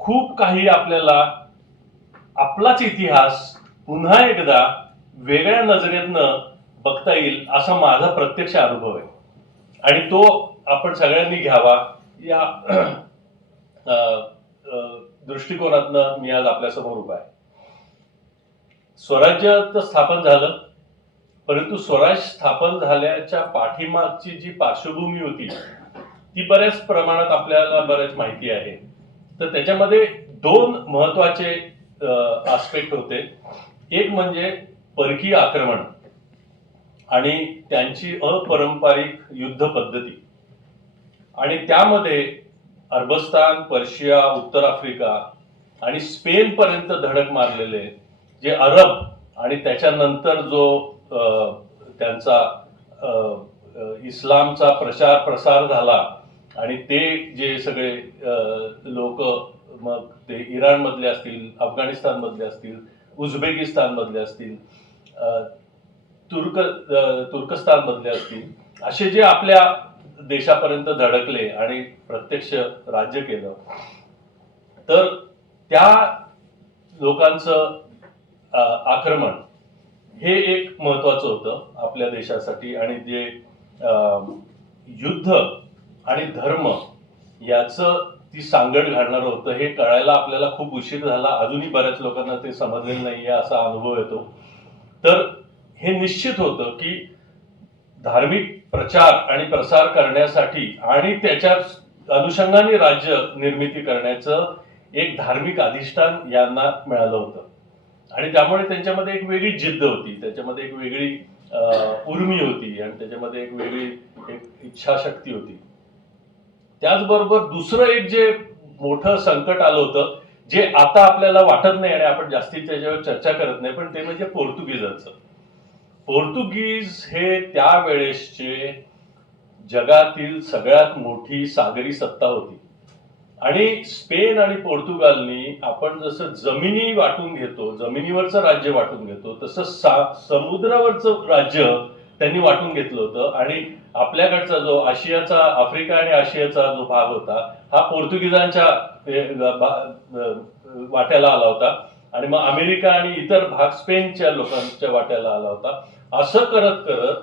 खूप काही आपल्याला आपलाच इतिहास पुन्हा एकदा वेगळ्या नजरेतनं बघता येईल असा माझा प्रत्यक्ष अनुभव आहे. आणि तो आपण सगळ्यांनी घ्यावा या दृष्टिकोनातनं मी आज आपल्यासमोर उभा आहे. स्वराज्य तर स्थापन झालं, परंतु स्वराज्य स्थापन झाल्याच्या पाठीमागची जी पार्श्वभूमी होती ती बऱ्याच प्रमाणात आपल्याला बऱ्याच माहिती आहे. तर त्याच्यामध्ये दोन महत्वाचे आस्पेक्ट होते. एक म्हणजे परकीय आक्रमण आणि त्यांची अपारंपरिक युद्ध पद्धती. आणि त्यामध्ये अरबस्तान, पर्शिया, उत्तर आफ्रिका आणि स्पेन पर्यंत धडक मारलेले जे अरब आणि त्याच्यानंतर जो त्यांचा इस्लामचा प्रसार झाला आणि ते जे सगळे लोक, मग ते इराण मधले असतील, अफगाणिस्तान मधले असतील, उझबेकिस्तान मधले असतील, तुर्कस्तान मधले असतील, असे जे आपल्या देशापर्यंत धडकले आणि प्रत्यक्ष राज्य केलं, तर त्या लोकांचं आक्रमण हे एक महत्वाचं होतं आपल्या देशासाठी, आणि जे युद्ध आणि धर्म याचं ती सांगड घालणारं होतं हे कळायला आपल्याला खूप उशीर झाला. अजूनही बऱ्याच लोकांना ते समजलेलं नाहीये असा अनुभव येतो. तर हे निश्चित होतं की धार्मिक प्रचार आणि प्रसार करण्यासाठी आणि त्याच्या अनुषंगाने राज्य निर्मिती करण्याचं एक धार्मिक अधिष्ठान यांना मिळालं होतं, आणि त्यामुळे त्यांच्यामध्ये एक वेगळी जिद्द होती, त्याच्यामध्ये एक वेगळी उर्मी होती, आणि त्याच्यामध्ये एक वेगळी एक इच्छाशक्ती होती. त्याचबरोबर दुसरं एक जे मोठं संकट आलं होतं, जे आता आपल्याला वाटत नाही आणि आपण जास्तीत त्याच्यावर चर्चा करत नाही, पण ते म्हणजे पोर्तुगीजांचं. पोर्तुगीज हे त्यावेळेसचे जगातील सगळ्यात मोठी सागरी सत्ता होती, आणि स्पेन आणि पोर्तुगालनी आपण जसं जमिनी वाटून घेतो, जमिनीवरचं राज्य वाटून घेतो, तसं समुद्रावरचं राज्य त्यांनी वाटून घेतलं होतं. आणि आपल्याकडचा जो आशियाचा, आफ्रिका आणि आशियाचा जो भाग होता हा पोर्तुगीजांच्या वाट्याला आला होता, आणि मग अमेरिका आणि इतर भाग स्पेनच्या लोकांच्या वाट्याला आला होता. असं करत करत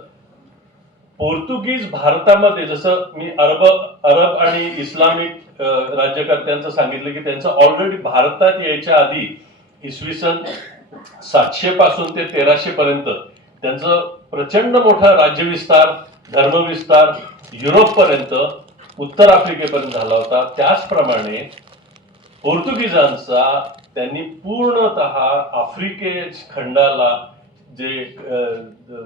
पोर्तुगीज भारतामध्ये, जसं मी अरब आणि इस्लामिक राज्यकर्त्यांचं सांगितलं की त्यांचं ऑलरेडी भारतात यायच्या आधी इसवी सन 700 पासून ते 1300 पर्यंत त्यांचं प्रचंड मोठा राज्यविस्तार, धर्मविस्तार युरोपपर्यंत, उत्तर आफ्रिकेपर्यंत झाला होता. त्याचप्रमाणे पोर्तुगीजांचा त्यांनी पूर्णतः आफ्रिके खंडाला जे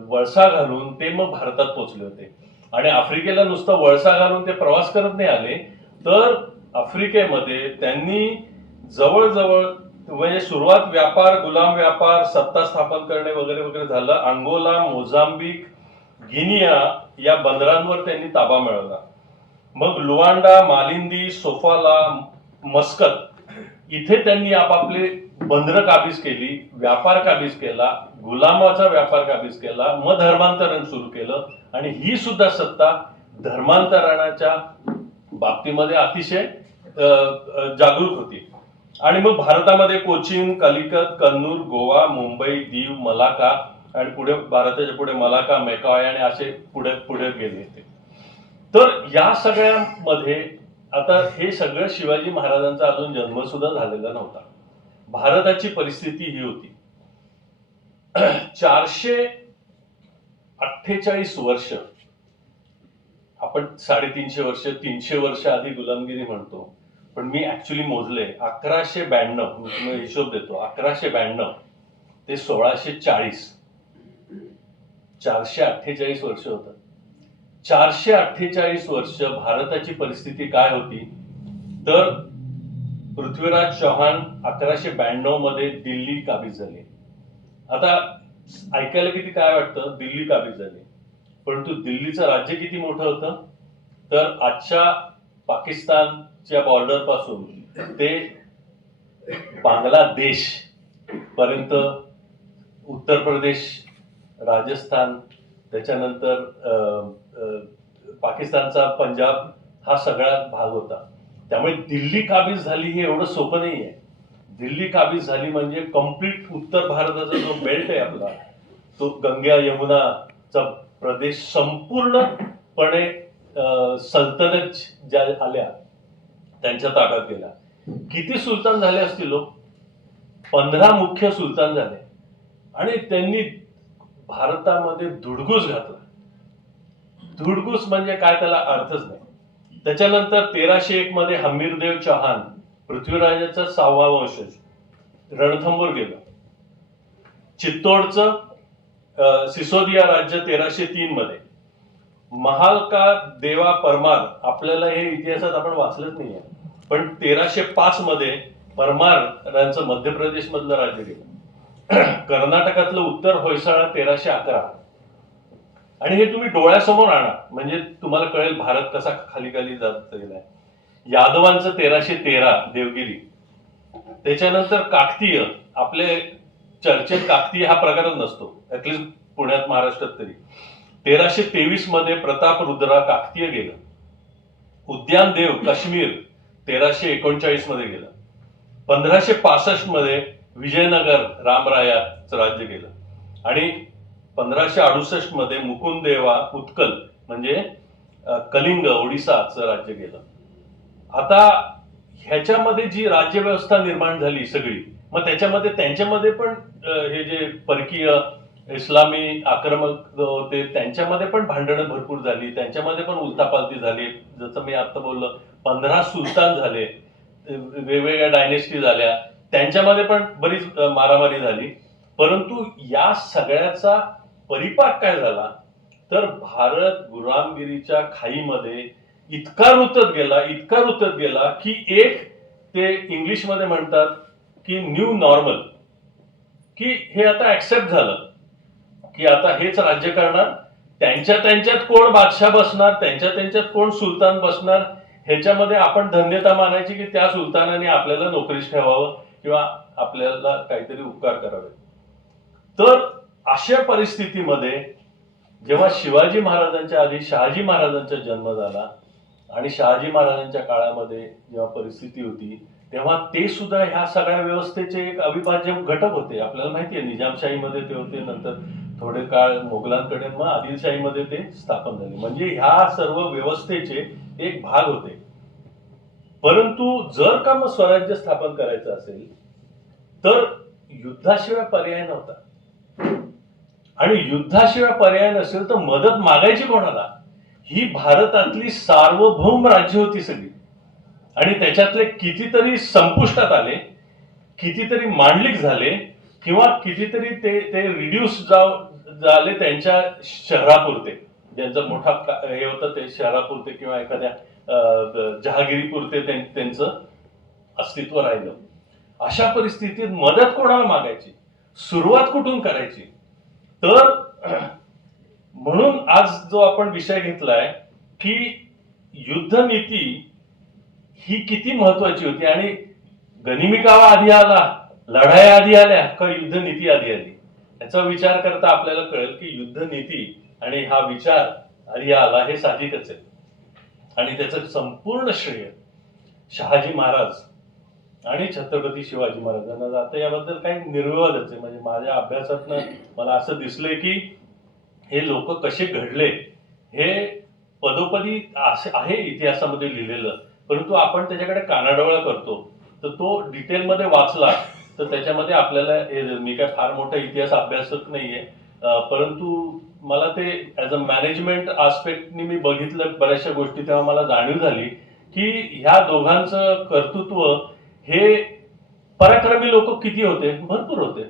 वळसा घालून ते मग भारतात पोहोचले होते. आणि आफ्रिकेला नुसतं वळसा घालून ते प्रवास करत नाही आले, तर आफ्रिकेमध्ये त्यांनी जवळजवळ म्हणजे सुरुवात व्यापार, गुलाम व्यापार, सत्ता स्थापन करणे वगैरे वगैरे झालं. अंगोला, मोझांबिक, गिनिया या बंदरांवर त्यांनी ताबा मिळवला. मग लुआंडा, मालिंदी, सोफाला, मस्कत इथे त्यांनी आपापले बंदरं काबीज केली, व्यापार काबीज केला, गुलामाचा व्यापार काबीज केला, मग धर्मांतरण सुरू केलं. आणि ही सुद्धा सत्ता धर्मांतरणाच्या बाबतीमध्ये अतिशय जागरूक होती. आणि मग भारतामध्ये कोचीन, कलिकत, कन्नूर, गोवा, मुंबई, दीव, मलाका, आणि पुढे भारताच्या पुढे मलाका, मेकॉय आणि असे पुढे पुढे गेले होते. तर या सगळ्यामध्ये आता हे सगळं शिवाजी महाराजांचा अजून जन्म सुद्धा झालेला नव्हता. भारताची परिस्थिती ही होती. 448 वर्ष, आपण 350 वर्ष, 300 वर्ष आधी गुलामगिरी म्हणतो, पण मी ऍक्च्युली मोजले 1192, मी तुम्हाला हिशोब देतो, 1192 ते 1640, 448 वर्ष होतं. 448 वर्ष भारताची परिस्थिती काय होती, तर पृथ्वीराज चौहान 1192 मध्ये दिल्ली काबीज झाली. आता ऐकायला किती काय वाटतं, दिल्ली काबीज झाली, परंतु दिल्लीचं राज्य किती मोठं होतं, तर आजच्या पाकिस्तानच्या बॉर्डर पासून ते बांगलादेश पर्यंत, उत्तर प्रदेश, राजस्थान, त्याच्यानंतर पाकिस्तानचा पंजाब हा सगळा भाग होता. त्यामुळे दिल्ली काबीज झाली हे एवढं सोपं नाही आहे. दिल्ली काबीज झाली म्हणजे कम्प्लीट उत्तर भारताचा जो बेल्ट आहे आपला, तो गंगा यमुनाचा प्रदेश संपूर्णपणे सल्तनत ज्या आल्या त्यांच्या ताब्यात गेला. किती सुलतान झाले असतील लोक, 15 मुख्य सुलतान झाले, आणि त्यांनी भारतामध्ये धुडगूस घातला. धुडगूस म्हणजे काय, त्याला अर्थच नाही. त्याच्यानंतर 1301 मध्ये हमीरदेव चौहान, पृथ्वीराजाचा 6वा वंशज, रणथंबोर गेलं. चित्तोडचं सिसोदिया राज्य 1303 मध्ये. महालका देवा परमार, आपल्याला हे इतिहासात आपण वाचलंच नाहीये, पण 1305 मध्ये परमारांचं मध्य प्रदेश मधलं राज्य गेलं. कर्नाटकातलं उत्तर होयसाळा 1311. आणि हे तुम्ही डोळ्यासमोर आणा म्हणजे तुम्हाला कळेल भारत कसा खाली खाली जात गेलाय. यादवांचं 1313 देवगिरी. त्याच्यानंतर काकतीय, आपले चर्चेत काकतीय हा प्रकारच नसतो, ऍटलिस्ट पुण्यात, महाराष्ट्रात तरी. 1323 मध्ये प्रताप रुद्रा काकतीय गेलं. उद्यान देव काश्मीर 1339 मध्ये गेलं. 1565 मध्ये विजयनगर रामरायाचं राज्य केलं आणि 1568 मध्ये मुकुंदेवा उत्कल म्हणजे कलिंग ओडिसाचं राज्य केलं. आता ह्याच्यामध्ये जी राज्यव्यवस्था निर्माण झाली सगळी, मग त्याच्यामध्ये त्यांच्यामध्ये पण हे जे परकीय इस्लामी आक्रमक होते त्यांच्यामध्ये पण भांडणं भरपूर झाली, त्यांच्यामध्ये पण उलथापालथी झाली. जसं मी आता बोललो 15 सुलतान झाले, वेगवेगळ्या डायनेस्टी झाल्या, त्यांच्यामध्ये पण बरीच मारामारी झाली. परंतु या सगळ्याचा परिपाक काय झाला तर भारत गुलामगिरीच्या खाईमध्ये इतका रुतत गेला की एक ते इंग्लिशमध्ये म्हणतात की न्यू नॉर्मल, की हे आता ऍक्सेप्ट झालं की आता हेच राज्य करणार, त्यांच्यात कोण बादशाह बसणार, त्यांच्यात कोण सुलतान बसणार, ह्याच्यामध्ये आपण धन्यता मानायची की त्या सुलतानाने आपल्याला नोकरीस ठेवावं किंवा आपल्याला काहीतरी उपकार करावे. तर अशा परिस्थितीमध्ये जेव्हा शिवाजी महाराजांच्या आधी शहाजी महाराजांचा जन्म झाला आणि शहाजी महाराजांच्या काळामध्ये जेव्हा परिस्थिती होती तेव्हा ते सुद्धा ह्या सगळ्या व्यवस्थेचे एक अविभाज्य घटक होते. आपल्याला माहिती आहे निजामशाहीमध्ये ते होते, नंतर थोडे काळ मोगलांकडे, मग आदिलशाहीमध्ये ते स्थापन झाले. म्हणजे ह्या सर्व व्यवस्थेचे एक भाग होते. परंतु जर का मग स्वराज्य स्थापन करायचं असेल तर युद्धाशिवाय पर्याय नव्हता. आणि युद्धाशिवाय पर्याय नसेल तर मदत मागायची कोणाला? ही भारतातली सार्वभौम राज्य होती सगळी आणि त्याच्यातले कितीतरी संपुष्टात आले, कितीतरी मांडलिक झाले किंवा कितीतरी ते रिड्यूस झाले त्यांच्या शहरापुरते, ज्यांचा मोठा हे होतं ते शहरापुरते किंवा एखाद्या जहागिरीपुरते त्यांचं अस्तित्व राहिलं. अशा परिस्थितीत मदत कोणाला मागायची, सुरुवात कुठून करायची? तर म्हणून आज जो आपण विषय घेतलाय की युद्धनीती ही किती महत्वाची होती आणि गनिमी कावा आधी आला, लढाया आधी आल्या का युद्धनीती आधी आली, याचा विचार करता आपल्याला कळेल की युद्धनीती आणि हा विचार आधी आला हे साहजिकच आहे. आणि त्याचं संपूर्ण श्रेय शहाजी महाराज आणि छत्रपती शिवाजी महाराजांना जातं. याबद्दल काही निर्विवादच आहे. म्हणजे माझ्या अभ्यासातनं मला असं दिसलंय की हे लोक कसे घडले हे पदोपदी आहे इतिहासामध्ये लिहिलेलं, परंतु आपण त्याच्याकडे कानाडोळा करतो. तर तो डिटेलमध्ये वाचला तर त्याच्यामध्ये आपल्याला, मी काय फार मोठा इतिहास अभ्यासक नाहीये, परंतु मला ते ऍज अ मॅनेजमेंट आस्पेक्टनी मी बघितलं बऱ्याचशा गोष्टी, तेव्हा मला जाणीव झाली की ह्या दोघांचं कर्तृत्व हे पराक्रमी लोक किती होते, भरपूर होते.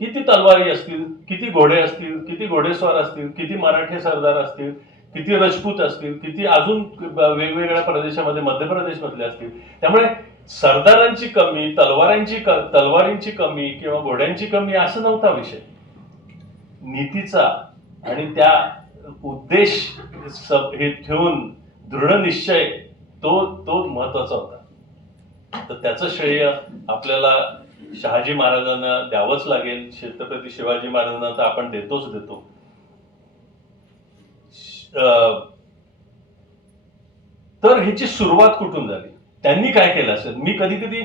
किती तलवारी असतील, किती घोडे असतील, किती घोडेस्वार असतील, किती मराठे सरदार असतील, किती राजपूत असतील, किती अजून वेगवेगळ्या प्रदेशामध्ये मध्य प्रदेश मधले असतील. त्यामुळे सरदारांची कमी, तलवारींची कमी किंवा घोड्यांची कमी असं नव्हता विषय. नीतीचा आणि त्या उद्देश हे ठेवून दृढ निश्चय तो महत्वाचा होता. तर त्याचं श्रेय आपल्याला शहाजी महाराजांना द्यावंच लागेल. छत्रपती शिवाजी महाराजांना तर आपण देतो. तर ह्याची सुरुवात कुठून झाली, त्यांनी काय केलं असेल? मी कधी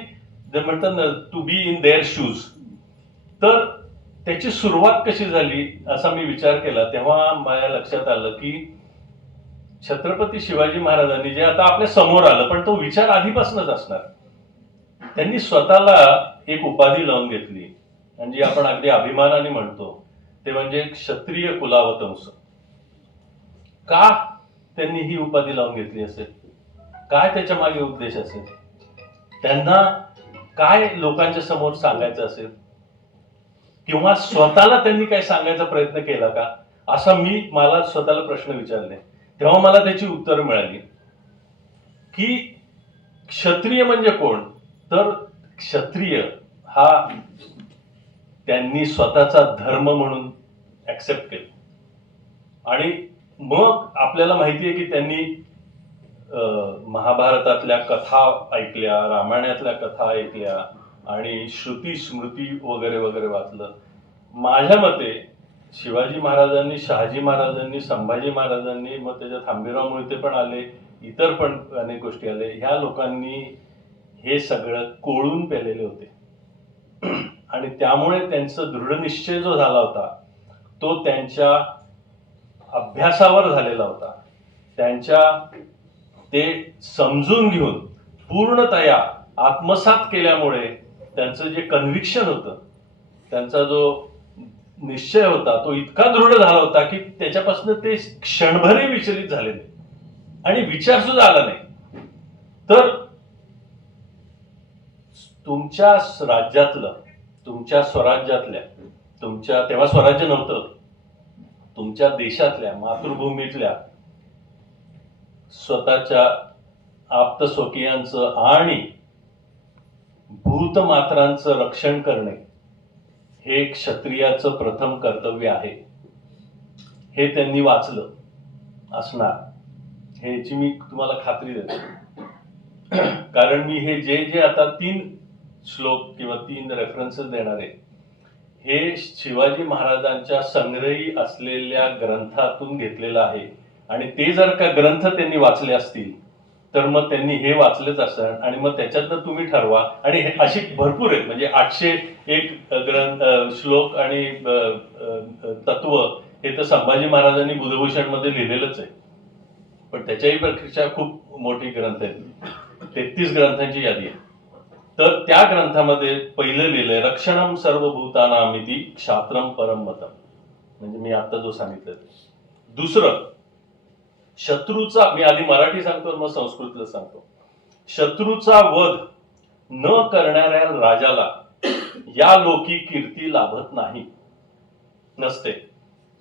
म्हणतात ना to be in their shoes, तर त्याची सुरुवात कशी झाली असा मी विचार केला. तेव्हा माझ्या लक्षात आलं की छत्रपती शिवाजी महाराजांनी जे आता आपल्या समोर आलं, पण तो विचार आधीपासूनच असणार. त्यांनी स्वतःला एक उपाधी लावून घेतली आणि जी आपण अगदी अभिमानाने म्हणतो ते म्हणजे क्षत्रिय कुलावतंस. का त्यांनी ही उपाधी लावून घेतली असेल? काय त्याच्या मागे उद्देश असेल? त्यांना काय लोकांच्या समोर सांगायचं असेल? किंवा स्वतःला त्यांनी काय सांगायचा प्रयत्न केला का, असा मला स्वतःला प्रश्न विचारले. तेव्हा मला त्याची उत्तर मिळाली की क्षत्रिय म्हणजे कोण, तर क्षत्रिय हा त्यांनी स्वतःचा धर्म म्हणून ऍक्सेप्ट केला. आणि मग आपल्याला माहिती आहे की त्यांनी महाभारतातल्या कथा ऐकल्या, रामायणातल्या कथा ऐकल्या आणि श्रुती स्मृती वगैरे वगैरे वाचलं. माझ्या मते शिवाजी महाराजांनी, शहाजी महाराजांनी, संभाजी महाराजांनी, मग त्याच्यात हंबीरराव मोहिते पण आले, इतर पण अनेक गोष्टी आले. ह्या लोकांनी हे सगळं कोळून पेलेले होते. आणि त्यामुळे त्यांचा दृढनिश्चय जो झाला होता तो त्यांच्या अभ्यासावर झालेला होता. त्यांच्या ते समजून घेऊन पूर्णतया आत्मसात केल्यामुळे त्यांचं जे कन्व्हिक्शन होतं, त्यांचा जो निश्चय होता तो इतका दृढ झाला होता की त्याच्यापासून ते क्षणभरही विचलित झाले नाही आणि विचार सुद्धा आला नाही. तर तुमच्या राज्यातलं, तुमच्या स्वराज्यातल्या, तुमच्या तेव्हा स्वराज्य नव्हतं, तुमच्या देशातल्या, मातृभूमीतल्या स्वतःच्या आप्तस्वकीयांचं आणि भूतमात्रांचं रक्षण करणे हे क्षत्रियाचं प्रथम कर्तव्य आहे. हे त्यांनी वाचलं असणार, ह्याची मी तुम्हाला खात्री देतो. कारण मी हे जे जे आता 3 श्लोक किंवा 3 रेफरन्सेस देणार आहे हे शिवाजी महाराजांच्या संग्रही असलेल्या ग्रंथातून घेतलेलं आहे. आणि ते जर का ग्रंथ त्यांनी वाचले असतील तर मग त्यांनी हे वाचलेच असणार. आणि मग त्याच्यातनं तुम्ही ठरवा. आणि अशी भरपूर आहेत, म्हणजे 801 श्लोक आणि तत्व हे तर संभाजी महाराजांनी बुधभूषण मध्ये लिहिलेलंच आहे. पण त्याच्याही पेक्षा खूप मोठी ग्रंथ आहेत, 33 ग्रंथांची यादी आहे. तर त्या ग्रंथामध्ये पहिलं लिहिलंय रक्षणम सर्वभूतानामिति क्षात्रम परम मतम, म्हणजे मी आता जो सांगितलं ते. दुसरं, शत्रूचा, मी आधी मराठी सांगतो मग संस्कृतला सांगतो. शत्रूचा वध न करणाऱ्या राजाला या लोकी कीर्ती लाभत नाही, नसते,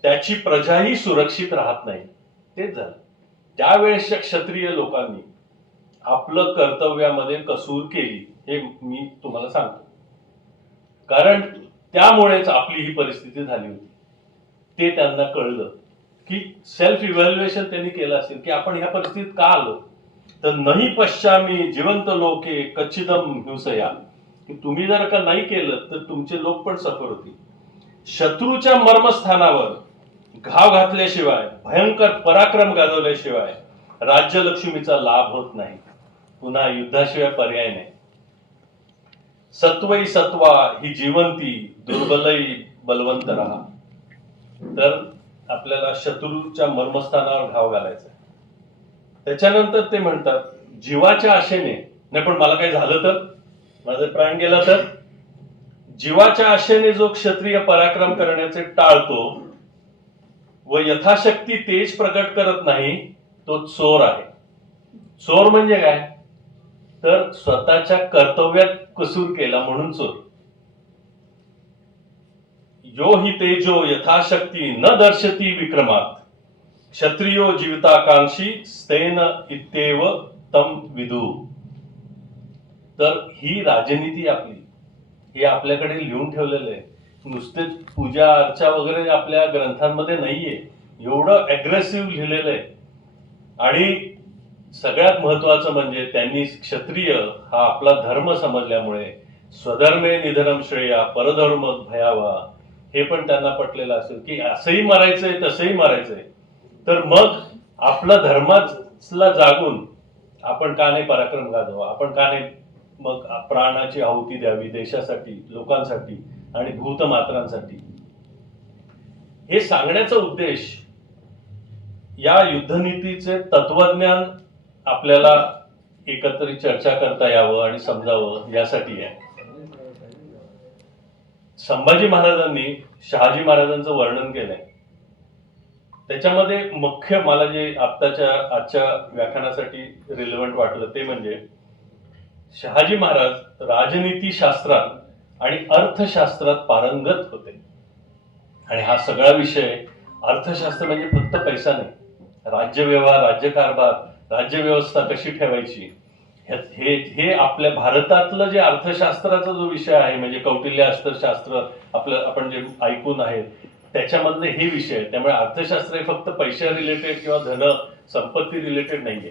त्याची प्रजाही सुरक्षित राहत नाही. तेच झालं. त्यावेळेसच्या क्षत्रिय लोकांनी आपलं कर्तव्यामध्ये कसूर केली हे मी तुम्हाला सांगतो. कारण त्यामुळेच आपली ही परिस्थिती झाली होती. ते त्यांना कळलं की सेल्फ इव्हॅल्युएशन त्यांनी केलं असेल की आपण ह्या परिस्थितीत का आलो. तर नाही पश्चामी जिवंत लोके कच्चिदम हिंसया, की तुम्ही जर का नाही केलं तर तुमचे लोक पण सफर होतील. शत्रूच्या मर्मस्थानावर घाव घातल्याशिवाय, भयंकर पराक्रम गाजवल्याशिवाय राज्यलक्ष्मीचा लाभ होत नाही. पुन्हा युद्धाशिवाय पर्याय नाही. सत्वई सत्वा ही जिवंती, दुर्बलई बलवंत राहा. तर आपल्याला शत्रूच्या मर्मस्थानावर घाव घालायचा. त्याच्यानंतर ते म्हणतात जीवाच्या आशेने, नाही पण मला काही झालं तर, माझं प्राण गेला तर, जीवाच्या आशेने जो क्षत्रिय पराक्रम करण्याचे टाळतो व यथाशक्ती तेज प्रकट करत नाही तो चोर आहे. चोर म्हणजे काय, तर स्वतःच्या कर्तव्यात कसूर केला म्हणून चोर. यो हि तेजो यथाशक्ती न दर्शती विक्रमात, क्षत्रियो जीविताकांक्षी स्तेन इत्येव तम विदु. तर ही राजनीती आपली, हे आपल्याकडे लिहून ठेवलेलं आहे. नुसते पूजा अर्चा वगैरे आपल्या ग्रंथांमध्ये नाहीये, एवढं अग्रेसिव्ह लिहिलेलं आहे. आणि सगळ्यात महत्वाचं म्हणजे त्यांनी क्षत्रिय हा आपला धर्म समजल्यामुळे स्वधर्मे निधनम श्रेया परधर्म भयावा, हे पण त्यांना पटलेलं असेल की असंही मारायचंय तसंही मारायचंय. तर मग आपला धर्माला जागून आपण का नाही पराक्रम गाजवा, आपण का नाही मग प्राणाची आहुती द्यावी देशासाठी, लोकांसाठी आणि भूतमात्रांसाठी. हे सांगण्याचा उद्देश या युद्धनीतीचे तत्वज्ञान आपल्याला एकत्रित चर्चा करता यावं आणि समजावं यासाठी आहे. संभाजी महाराजांनी शहाजी महाराजांचं वर्णन केलंय. त्याच्यामध्ये मुख्य मला जे आजच्या व्याख्यानासाठी रिलेव्हंट वाटलं ते म्हणजे शहाजी महाराज राजनीती शास्त्रात आणि अर्थशास्त्रात पारंगत होते. आणि हा सगळा विषय, अर्थशास्त्र म्हणजे फक्त पैसा नाही, राज्यव्यवहार, राज्यकारभार, राज्यव्यवस्था कशी ठेवायची, हे आपल्या भारतातलं जे अर्थशास्त्राचा जो विषय आहे, म्हणजे कौटिल्य अर्थशास्त्र आपलं आपण जे ऐकून आहे त्याच्यामधले हे विषय. त्यामुळे अर्थशास्त्र हे फक्त पैशा रिलेटेड किंवा धन संपत्ती रिलेटेड नाहीये.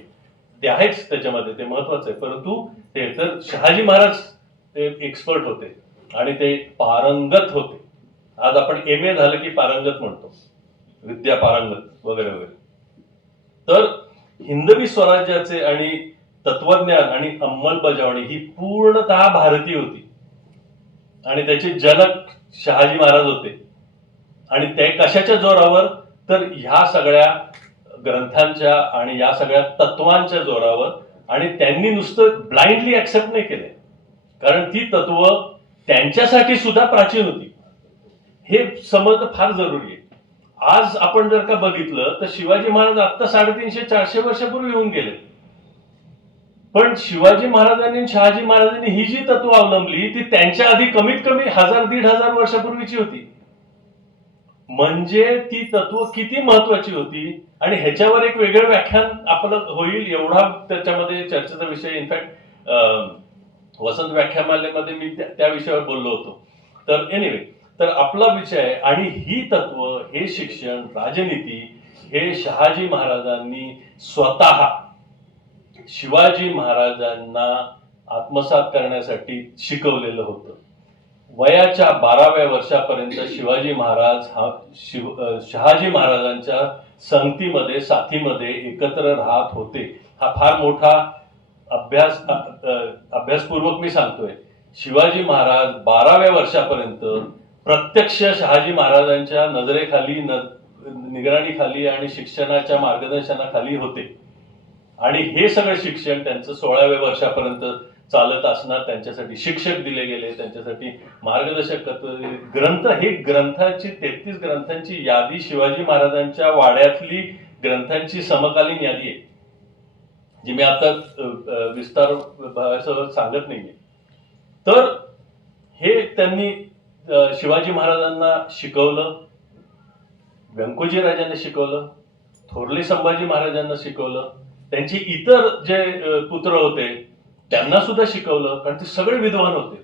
ते आहेच त्याच्यामध्ये, ते महत्वाचं आहे. परंतु ते तर शहाजी महाराज ते एक्सपर्ट होते आणि ते पारंगत होते. आज आपण MA झालं की पारंगत म्हणतो, विद्या पारंगत वगैरे वगैरे. तर हिंदवी स्वराज्याचे आणि तत्वज्ञान आणि अंमलबजावणी ही पूर्णतः भारतीय होती. आणि त्याचे जनक शहाजी महाराज होते. आणि ते कशाच्या जोरावर? तर ह्या सगळ्या ग्रंथांच्या आणि या सगळ्या तत्वांच्या जोरावर. आणि त्यांनी नुसतं ब्लाइंडली ऍक्सेप्ट नाही केले, कारण ती तत्व त्यांच्यासाठी सुद्धा प्राचीन होती. हे समजणं फार जरुरी आहे. आज आपण जर का बघितलं तर शिवाजी महाराज आता 350-400 वर्षापूर्वी येऊन गेले, पण शिवाजी महाराजांनी शहाजी महाराजांनी ही जी तत्व अवलंबली ती त्यांच्या आधी कमीत कमी 1000-1500 वर्षापूर्वीची होती. म्हणजे ती तत्व किती महत्वाची होती. आणि ह्याच्यावर एक वेगळं व्याख्यान आपलं होईल, एवढा त्याच्यामध्ये चर्चेचा विषय. इनफॅक्ट वसंत व्याख्यानमालेमध्ये मी त्या विषयावर बोललो होतो. तर एनिवे, तर आपला विषय आहे. आणि ही तत्व, हे शिक्षण, राजनीती हे शहाजी महाराजांनी स्वतः शिवाजी महाराजांना आत्मसात करण्यासाठी शिकवलेलं होतं. वयाच्या 12व्या वर्षापर्यंत शिवाजी महाराज शहाजी महाराजांच्या संगतीमध्ये, साथीमध्ये एकत्र राहत होते. हा फार मोठा अभ्यासपूर्वक मी सांगतोय. शिवाजी महाराज 12व्या वर्षापर्यंत प्रत्यक्ष शहाजी महाराजांच्या नजरेखाली, निगराणीखाली आणि शिक्षणाच्या मार्गदर्शनाखाली होते. आणि हे सगळं शिक्षण त्यांचं 16व्या वर्षापर्यंत चालत असणार. त्यांच्यासाठी शिक्षक दिले गेले, त्यांच्यासाठी मार्गदर्शक ग्रंथ, हे ग्रंथाची 33 ग्रंथांची यादी शिवाजी महाराजांच्या वाड्यातली ग्रंथांची समकालीन यादी आहे, जी मी आता विस्तार सांगत नाहीये. तर हे त्यांनी शिवाजी महाराजांना शिकवलं, व्यंकोजी राजांना शिकवलं, थोरले संभाजी महाराजांना शिकवलं, त्यांचे इतर जे पुत्र होते त्यांना सुद्धा शिकवलं, कारण ते सगळे विद्वान होते.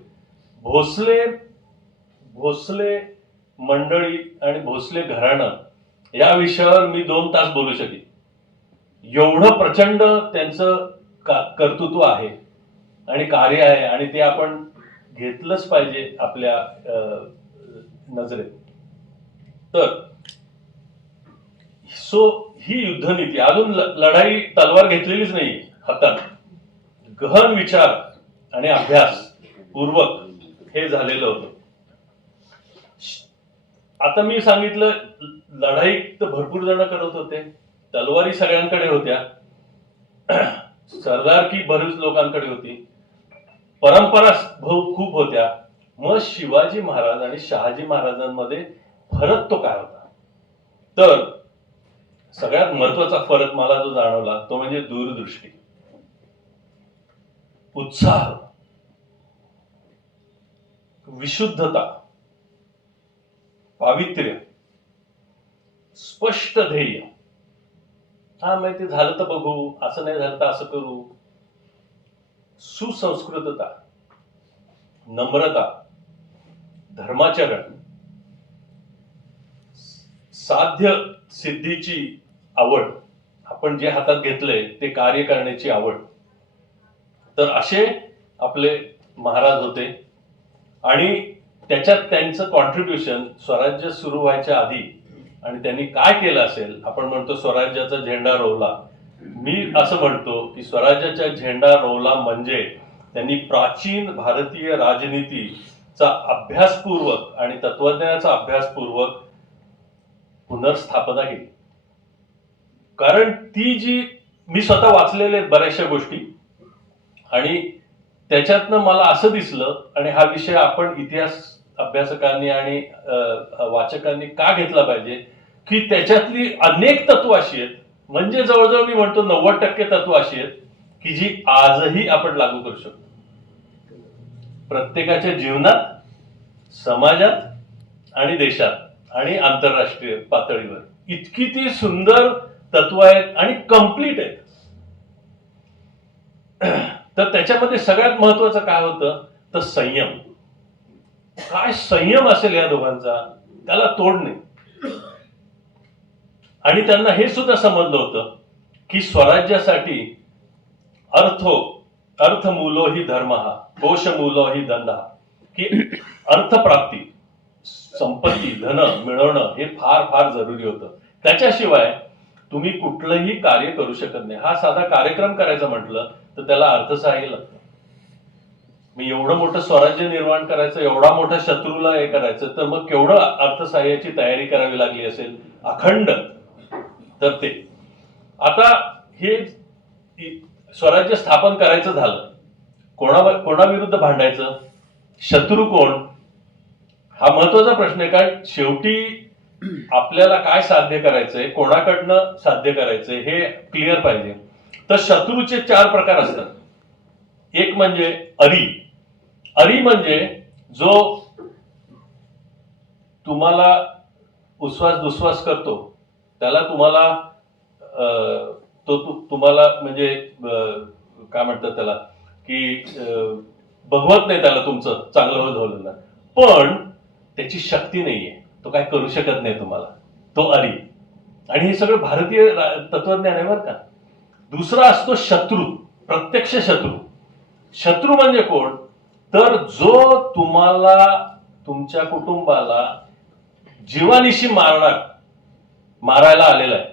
भोसले मंडळी आणि भोसले घराणं या विषयावर मी 2 तास बोलू शकेन. एवढं प्रचंड त्यांचं कर्तृत्व आहे आणि कार्य आहे, आणि ते आपण घेतलंच पाहिजे आपल्या नजरेत. तर ही युद्धनीती, अजून लढाई तलवार घेतलेलीच नाही हातात, गहन विचार आणि अभ्यास पूर्वक हे झालेलं होतं. आता मी सांगितलं, लढाई तर भरपूर जण करत होते, तलवारी सगळ्यांकडे होत्या, सरदारकी बरेच लोकांकडे होती, परंपरा खूप होत्या. मग शिवाजी महाराज आणि शहाजी महाराजांमध्ये फरक तो काय होता? तर सगळ्यात महत्वाचा फरक मला जो जाणवला तो म्हणजे दूरदृष्टी, उत्साह, विशुद्धता, पावित्र्य, स्पष्ट ध्येय. हा माहिती झालं तर बघू, असं नाही झालं तर असं करू. सुसंस्कृतता, नम्रता, धर्माचरण, साध्य सिद्धीची आवड, आपण जे हातात घेतलंय ते कार्य करण्याची आवड. तर असे आपले महाराज होते. आणि त्याच्यात त्यांचं कॉन्ट्रीब्युशन स्वराज्य सुरू व्हायच्या आधी, आणि त्यांनी काय केलं असेल, आपण म्हणतो स्वराज्याचा झेंडा रोवला. मी असं म्हणतो की स्वराज्याचा झेंडा रोवला म्हणजे त्यांनी प्राचीन भारतीय राजनीतीचा अभ्यासपूर्वक आणि तत्वज्ञानाचा अभ्यासपूर्वक पुनर्स्थापना केली. कारण ती जी मी स्वतः वाचलेल्या बऱ्याचशा गोष्टी, आणि त्याच्यातनं मला असं दिसलं, आणि हा विषय आपण इतिहास अभ्यासकांनी आणि वाचकांनी का घेतला पाहिजे, की त्याच्यातली अनेक तत्व अशी आहेत, म्हणजे जवळजवळ मी म्हणतो 90% तत्व अशी आहेत की जी आजही आपण लागू करू शकतो प्रत्येकाच्या जीवनात, समाजात आणि देशात आणि आंतरराष्ट्रीय पातळीवर. इतकी ती सुंदर तत्व आहेत आणि कम्प्लीट आहेत. तर त्याच्यामध्ये सगळ्यात महत्वाचं काय होतं तर संयम. काय संयम असेल या दोघांचा, त्याला तोड नाही. आणि त्यांना हे सुद्धा समजलं होतं की स्वराज्यासाठी अर्थमूलो ही धर्म, कोशमूलो ही धन, की अर्थप्राप्ती, संपत्ती, धन मिळवणं हे फार फार जरुरी होतं. त्याच्याशिवाय तुम्ही कुठलंही कार्य करू शकत नाही. हा साधा कार्यक्रम करायचा म्हटलं तर त्याला अर्थसहाय्य लागतं. मी एवढं मोठं स्वराज्य निर्माण करायचं, एवढा मोठा शत्रूला हे करायचं, तर मग केवढं अर्थसहाय्याची तयारी करावी लागली असेल अखंड. तर ते आता हे स्वराज्य स्थापन करायचं झालं, कोणाविरुद्ध भांडायचं, शत्रू कोण, हा महत्वाचा प्रश्न आहे. कारण शेवटी आपल्याला काय साध्य करायचंय, कोणाकडनं साध्य करायचंय हे क्लिअर पाहिजे. तर शत्रूचे 4 प्रकार असतात. एक म्हणजे अरी म्हणजे जो तुम्हाला उस्वास दुस्वास करतो, त्याला तुम्हाला तुम्हाला म्हणजे काय म्हणतात त्याला की बघवत नाही त्याला तुमचं चांगलं झालेलं, पण त्याची शक्ती नाहीये, तो काय करू शकत नाही तुम्हाला, तो अरी. आणि हे सगळं भारतीय तत्वज्ञान आहे बरं का. दुसरा असतो शत्रू, प्रत्यक्ष शत्रू. शत्रू म्हणजे कोण, तर जो तुम्हाला तुमच्या कुटुंबाला जीवानिशी मारायला आलेला आहे,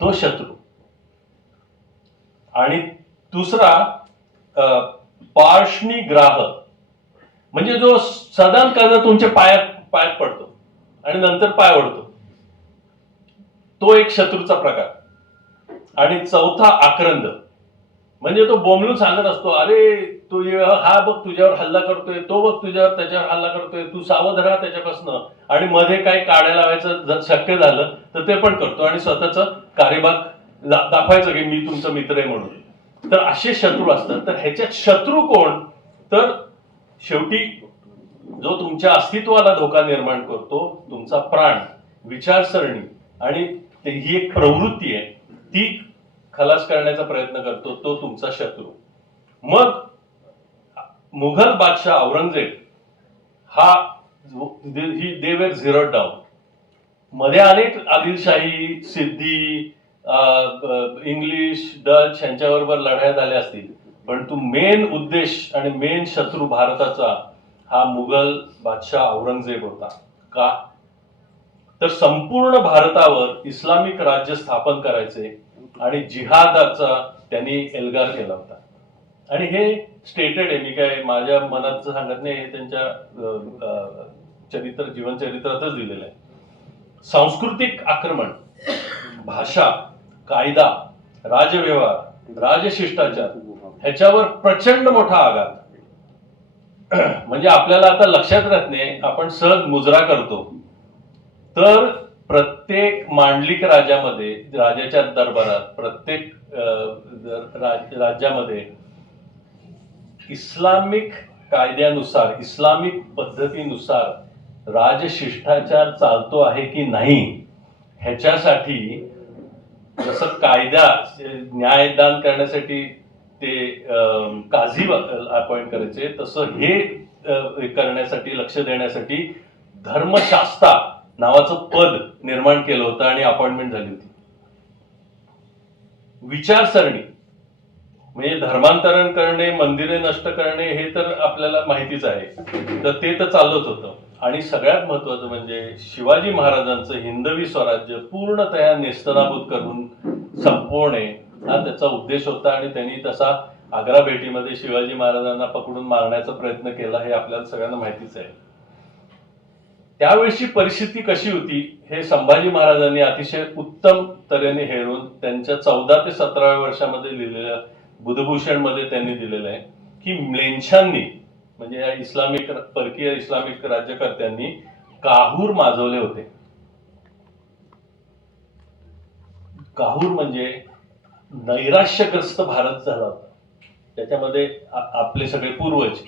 तो शत्रू. आणि दुसरा पार्ष्णीग्राह म्हणजे जो सदान कदा तुमच्या पायात पडतो आणि नंतर पाय ओढतो, तो एक शत्रूचा प्रकार. आणि चौथा आक्रंद म्हणजे तो बोंबलून सांगत असतो, अरे तू हा बघ तुझ्यावर हल्ला करतोय, तो बघ त्याच्यावर हल्ला करतोय, तू सावध राहा त्याच्यापासून. आणि मध्ये काही काड्या लावायचं जर शक्य झालं तर ते पण करतो आणि स्वतःच कार्यभाग दाखवायचं की मी तुमचा मित्र आहे म्हणून. तर असे शत्रू असतात. तर ह्याच्यात शत्रू कोण, तर शेवटी जो तुमच्या अस्तित्वाला धोका निर्माण करतो, तुमचा प्राण, विचारसरणी आणि ही एक प्रवृत्ती आहे, ती खलास करण्याचा प्रयत्न करतो, तो तुमचा शत्रू. मग मुघल बादशाह औरंगजेब हा दे वर झिरोड डाऊन. मध्ये अनेक आदिलशाही, सिद्धी, इंग्लिश, डच यांच्याबरोबर लढाया झाल्या असतील, परंतु मेन उद्देश आणि मेन शत्रू भारताचा हा मुघल बादशाह औरंगजेब होता. का, तर संपूर्ण भारतावर इस्लामिक राज्य स्थापन करायचे आणि जिहादाचा त्यांनी एल्गार केला होता. आणि हे स्टेटेड आहे, मी काय माझ्या मनात सांगत नाही, हे त्यांच्या जीवनचरित्रातच दिलेलं आहे. सांस्कृतिक आक्रमण, भाषा, कायदा, राजव्यवहार, राजशिष्टाचार ह्याच्यावर प्रचंड मोठा आघात. म्हणजे आपल्याला आता लक्षात राहत नाही, आपण सहज मुजरा करतो, तर प्रत्येक मांडलिक राजामध्ये, राजाच्या दरबारात, प्रत्येक राज्यामध्ये इस्लामिक कायद्यानुसार, इस्लामिक पद्धतीनुसार राजशिष्टाचार चालतो आहे की नाही ह्याच्यासाठी, जसं कायदा न्यायदान करण्यासाठी ते काझी अपॉइंट करायचे, तसं हे करण्यासाठी, लक्ष देण्यासाठी धर्मशास्त्रा नावाचं पद निर्माण केलं होतं आणि अपॉइंटमेंट झाली होती. विचारसरणी म्हणजे धर्मांतरण करणे, मंदिरे नष्ट करणे, हे तर आपल्याला माहितीच आहे, तर ते तर चालूच होतं. आणि सगळ्यात महत्वाचं म्हणजे शिवाजी महाराजांचं हिंदवी स्वराज्य पूर्णतः नेस्तनाबूत करून संपवणे हा त्याचा उद्देश होता. आणि त्यांनी तसा आग्रा भेटीमध्ये शिवाजी महाराजांना पकडून मारण्याचा प्रयत्न केला, हे आपल्याला सगळ्यांना माहितीच आहे. त्यावेळची परिस्थिती कशी होती हे संभाजी महाराजांनी अतिशय उत्तम तऱ्हेने हेरून त्यांच्या 14 ते 17व्या वर्षामध्ये लिहिलेल्या बुधभूषण मध्ये त्यांनी दिलेलं आहे की म्लेच्छांनी म्हणजे या इस्लामिक, परकीय इस्लामिक राज्यकर्त्यांनी काहूर माजवले होते. काहूर म्हणजे नैराश्यग्रस्त भारत झाला होता, त्याच्यामध्ये आपले सगळे पूर्वज,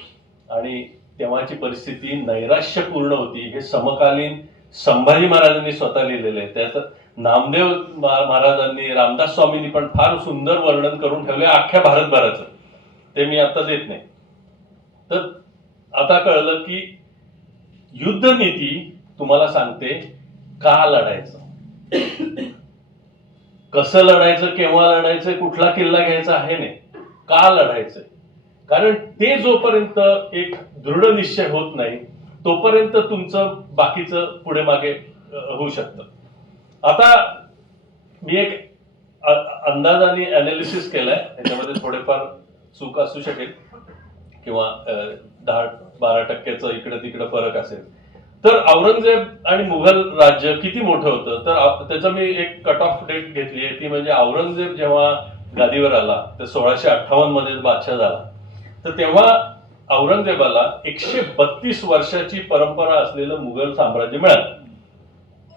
आणि तेव्हाची परिस्थिती नैराश्यपूर्ण होती. हे समकालीन संभाजी महाराजांनी स्वतः लिहिलेले आहे. त्यात नामदेव महाराजांनी, रामदास स्वामींनी पण फार सुंदर वर्णन करून ठेवले अख्ख्या भारतभराचं, ते मी आता देत नाही. तर आता कळलं की युद्धनीती तुम्हाला सांगते का लढायचं, कसं लढायचं, केव्हा लढायचं, कुठला किल्ला घ्यायचा आहे नाही, का लढायचंय. कारण ते जोपर्यंत एक दृढ निश्चय होत नाही तोपर्यंत तुमचं बाकीचं पुढे मागे होऊ शकतं. आता मी एक अंदाजाने अनालिसिस केलाय, त्याच्यामध्ये थोडेफार चूक असू शकेल किंवा 10-12% इकडे तिकडे फरक असेल. तर औरंगजेब आणि मुघल राज्य किती मोठं होतं, तर त्याचं मी एक कट ऑफ डेट घेतली आहे, ती म्हणजे औरंगजेब जेव्हा गादीवर आला तर 1658 मध्ये बादशाह झाला, तर तेव्हा औरंगजेबाला 132 वर्षाची परंपरा असलेलं मुघल साम्राज्य मिळालं.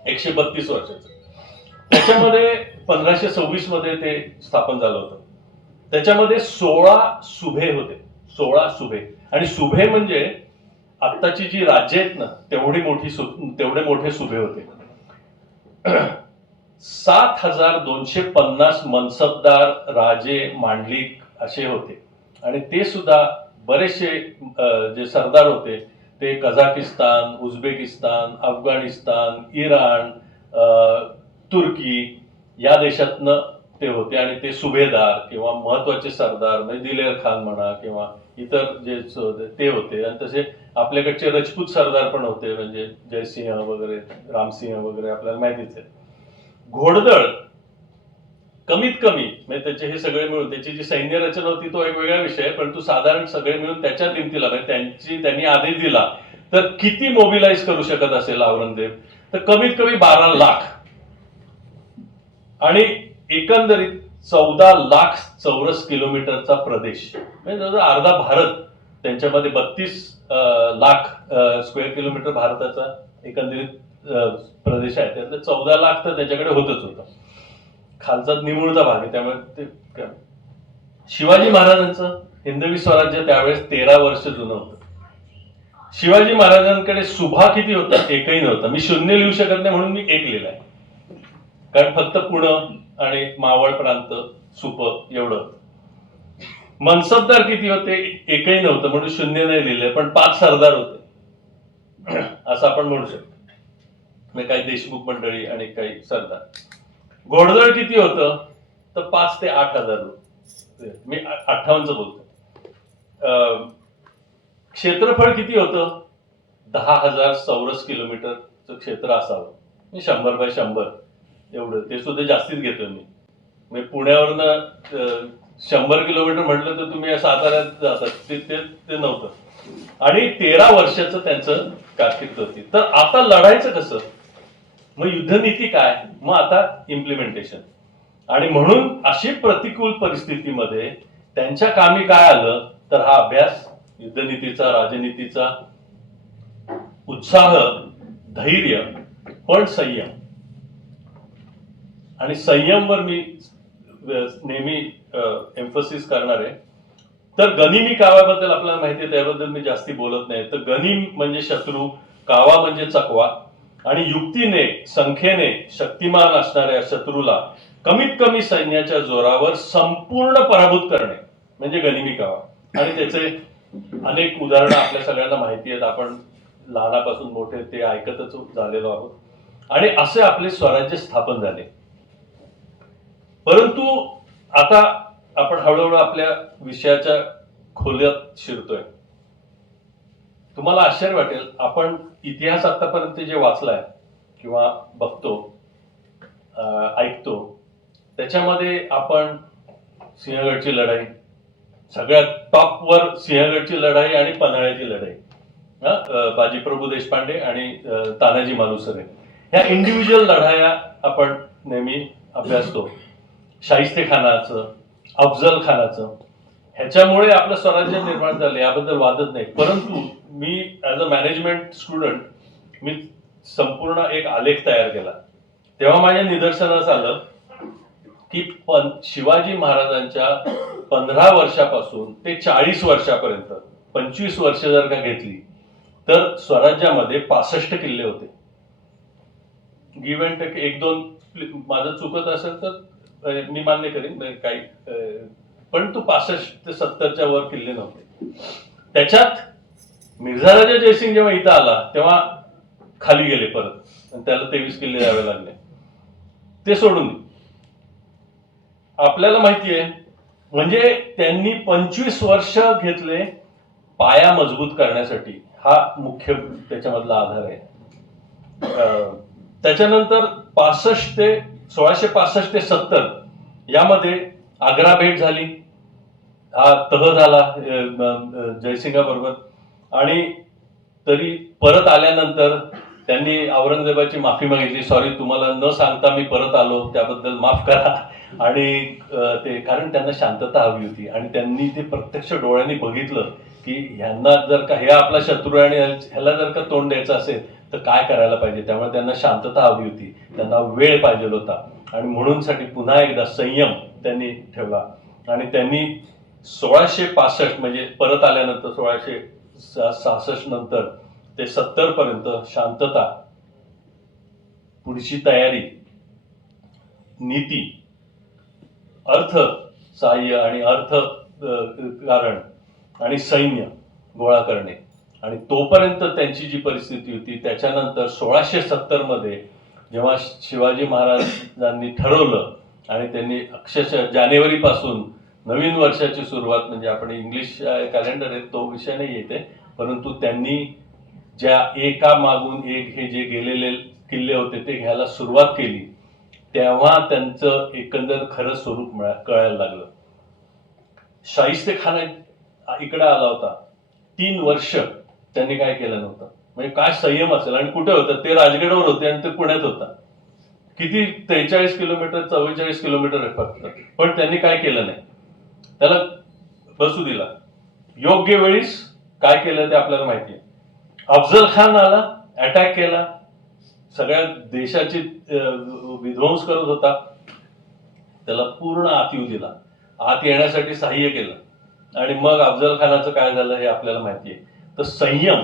132 वर्षाचं. त्याच्यामध्ये 1526 मध्ये ते स्थापन झालं होतं. त्याच्यामध्ये 16 सुभे होते. 16 सुभे. आणि सुभे म्हणजे आत्ताची जी राज्य आहेत ना तेवढे मोठे सुभे होते. 7250 मनसबदार, राजे, मांडलिक असे होते. आणि ते सुद्धा बरेचसे जे सरदार होते ते कझाकिस्तान, उझबेकिस्तान, अफगाणिस्तान, इराण, तुर्की या देशातनं ते होते. आणि ते सुभेदार किंवा महत्वाचे सरदार म्हणजे दिलेर खान म्हणा किंवा इतर जे ते होते. आणि तसे आपल्याकडचे राजपूत सरदार पण होते, म्हणजे जयसिंह वगैरे, रामसिंह वगैरे आपल्याला माहितीच आहे. घोडदळ कमीत कमी म्हणजे त्याचे हे सगळे मिळून त्याची जी सैन्य रचना होती तो एक वेगळा विषय, परंतु साधारण सगळे मिळून त्याच्या किमतीला म्हणजे त्यांनी आदेश दिला तर किती मोबिलाइज करू शकत असेल औरंगजेब, तर कमीत कमी 12 लाख. आणि एकंदरीत 14 लाख चौरस किलोमीटरचा प्रदेश म्हणजे जवळजवळ अर्धा भारत त्यांच्यामध्ये 32 लाख स्क्वेअर किलोमीटर भारताचा एकंदरीत प्रदेश आहे. त्यातले 14 लाख तर त्याच्याकडे होतच होतं. खालचा निमुळता भाग आहे त्यामुळे ते. शिवाजी महाराजांचं हिंदवी स्वराज्य त्यावेळेस 13 वर्ष जुनं होतं. शिवाजी महाराजांकडे सुभा किती होता, एकही नव्हता. मी 0 लिहू शकत नाही म्हणून मी 1 लिहिलाय, कारण फक्त पुणं आणि मावळ प्रांत सुप एवढं. मनसबदार किती होते, एकही नव्हतं म्हणून 0 नाही लिहिले, पण 5 सरदार होते असं आपण म्हणू शकतो. म्हणजे काही देशमुख मंडळी आणि काही सरदार. घोडदळ किती होतं, तर 5 ते 8 हजार होते. मी 58चं बोलतो. क्षेत्रफळ किती होतं, 10,000 चौरस किलोमीटरचं क्षेत्र असावं. 100 बाय 100 एवढं, ते सुद्धा जास्तीच घेतोय मी. म्हणजे पुण्यावरनं 100 किलोमीटर म्हटलं तर तुम्ही साताऱ्यात जातात, ते नव्हतं. आणि 13 वर्षाचं त्यांचं कारकीर्द होती. तर आता लढायचं कसं, मग युद्धनीती काय, मग आता इम्प्लिमेंटेशन. आणि म्हणून अशी प्रतिकूल परिस्थितीमध्ये त्यांच्या कामी काय आलं, तर हा अभ्यास युद्धनीतीचा, राजनीतीचा, उत्साह, धैर्य, पण संयम. आणि संयमवर मी नेहमी एम्फसिस करणार आहे. तर गनिमी कावाबद्दल आपल्याला माहिती आहे, त्याबद्दल मी जास्ती बोलत नाही. तर गनिम म्हणजे शत्रू, कावा म्हणजे चकवा. आणि युक्तीने, संख्येने शक्तिमान असणाऱ्या शत्रूला कमीत कमी सैन्याच्या जोरावर संपूर्ण पराभूत करणे म्हणजे गनिमी कावा. आणि त्याचे अनेक उदाहरणं आपल्या सगळ्यांना माहिती आहेत. आपण लहानापासून मोठे ते ऐकतच झालेलो आहोत. आणि असे आपले स्वराज्य स्थापन झाले. परंतु आता आपण हळूहळू आपल्या विषयाच्या खोल्यात शिरतोय. तुम्हाला आश्चर्य वाटेल, आपण इतिहास आतापर्यंत जे वाचलाय किंवा बघतो, ऐकतो, त्याच्यामध्ये आपण सिंहगडची लढाई, सगळ्यात टॉपवर सिंहगडची लढाई आणि पन्हाळ्याची लढाई, बाजीप्रभू देशपांडे आणि तानाजी मालुसरे, ह्या इंडिव्हिज्युअल लढाया आपण नेहमी अभ्यासतो. शाहिस्ते खानाचं, अफजल खानाचं, ह्याच्यामुळे आपलं स्वराज्य निर्माण झालं, याबद्दल वादच नाही. परंतु मी ऍज अ मॅनेजमेंट स्टुडंट मी संपूर्ण एक आलेख तयार केला. तेव्हा माझ्या निदर्शनास आलं की शिवाजी महाराजांच्या 15 वर्षापासून ते 40 वर्षापर्यंत 25 वर्ष जर का घेतली तर स्वराज्यामध्ये 65 किल्ले होते. गिव्ह अँड टेक 1-2 माझं चुकत असेल तर मी मान्य करीन काही, पण तो 65 ते 70च्या वर किल्ले नव्हते. त्याच्यात मिर्झा राजा जयसिंग जेव्हा इथं आला तेव्हा खाली गेले परत, आणि त्याला 23 किल्ले द्यावे लागले. ते सोडून आपल्याला माहितीये, म्हणजे त्यांनी 25 वर्ष घेतले पाया मजबूत करण्यासाठी. हा मुख्य त्याच्यामधला आधार आहे. त्याच्यानंतर 1665 ते 70 यामध्ये आग्रा भेट झाली, हा तह झाला जयसिंगाबरोबर, आणि तरी परत आल्यानंतर त्यांनी औरंगजेबाची माफी मागितली. सॉरी, तुम्हाला न सांगता मी परत आलो, त्याबद्दल माफ करा. आणि ते कारण त्यांना शांतता हवी होती आणि त्यांनी ते प्रत्यक्ष डोळ्यांनी बघितलं की ह्यांना जर का हे आपला शत्रू आहे आणि ह्याला जर का तोंड द्यायचं असेल तर काय करायला पाहिजे. त्यामुळे त्यांना शांतता हवी होती, त्यांना वेळ पाहिजे होता आणि म्हणूनसाठी पुन्हा एकदा संयम त्यांनी ठेवला. आणि त्यांनी 1665 म्हणजे परत आल्यानंतर 1666 नंतर ते 70 पर्यंत शांतता, पुढची तयारी, नीती, अर्थ सहाय्य आणि अर्थ कारण आणि सैन्य गोळा करणे, आणि तोपर्यंत त्यांची जी परिस्थिती होती. त्याच्यानंतर 1670 मध्ये जेव्हा शिवाजी महाराजांनी ठरवलं आणि त्यांनी अक्षरशः जानेवारीपासून नवीन वर्षाची सुरुवात, म्हणजे आपण इंग्लिश कॅलेंडर आहे तो विषय नाही येते, परंतु त्यांनी ज्या एका मागून एक हे जे गेलेले किल्ले होते ते घ्यायला सुरुवात केली, तेव्हा त्यांचं एकंदर खरं स्वरूप कळायला लागलं. शाहिस्तेखान इकडे आला होता, 3 वर्ष त्यांनी काय केलं नव्हतं. म्हणजे काय संयम असेल. आणि कुठे होतं ते? राजगडवर होते आणि ते पुण्यात होता. किती 43 किलोमीटर 44 किलोमीटर आहे फक्त. पण त्यांनी काय केलं नाही, त्याला बसू दिला. योग्य वेळीस काय केलं ते आपल्याला माहिती आहे. अफजल खान आला, अटॅक केला, सगळ्या देशाची विध्वंस करत होता, त्याला पूर्ण आत येऊ दिला, आत येण्यासाठी सहाय्य केलं. आणि मग अफजल खानाचं काय झालं हे आपल्याला माहिती आहे. तर संयम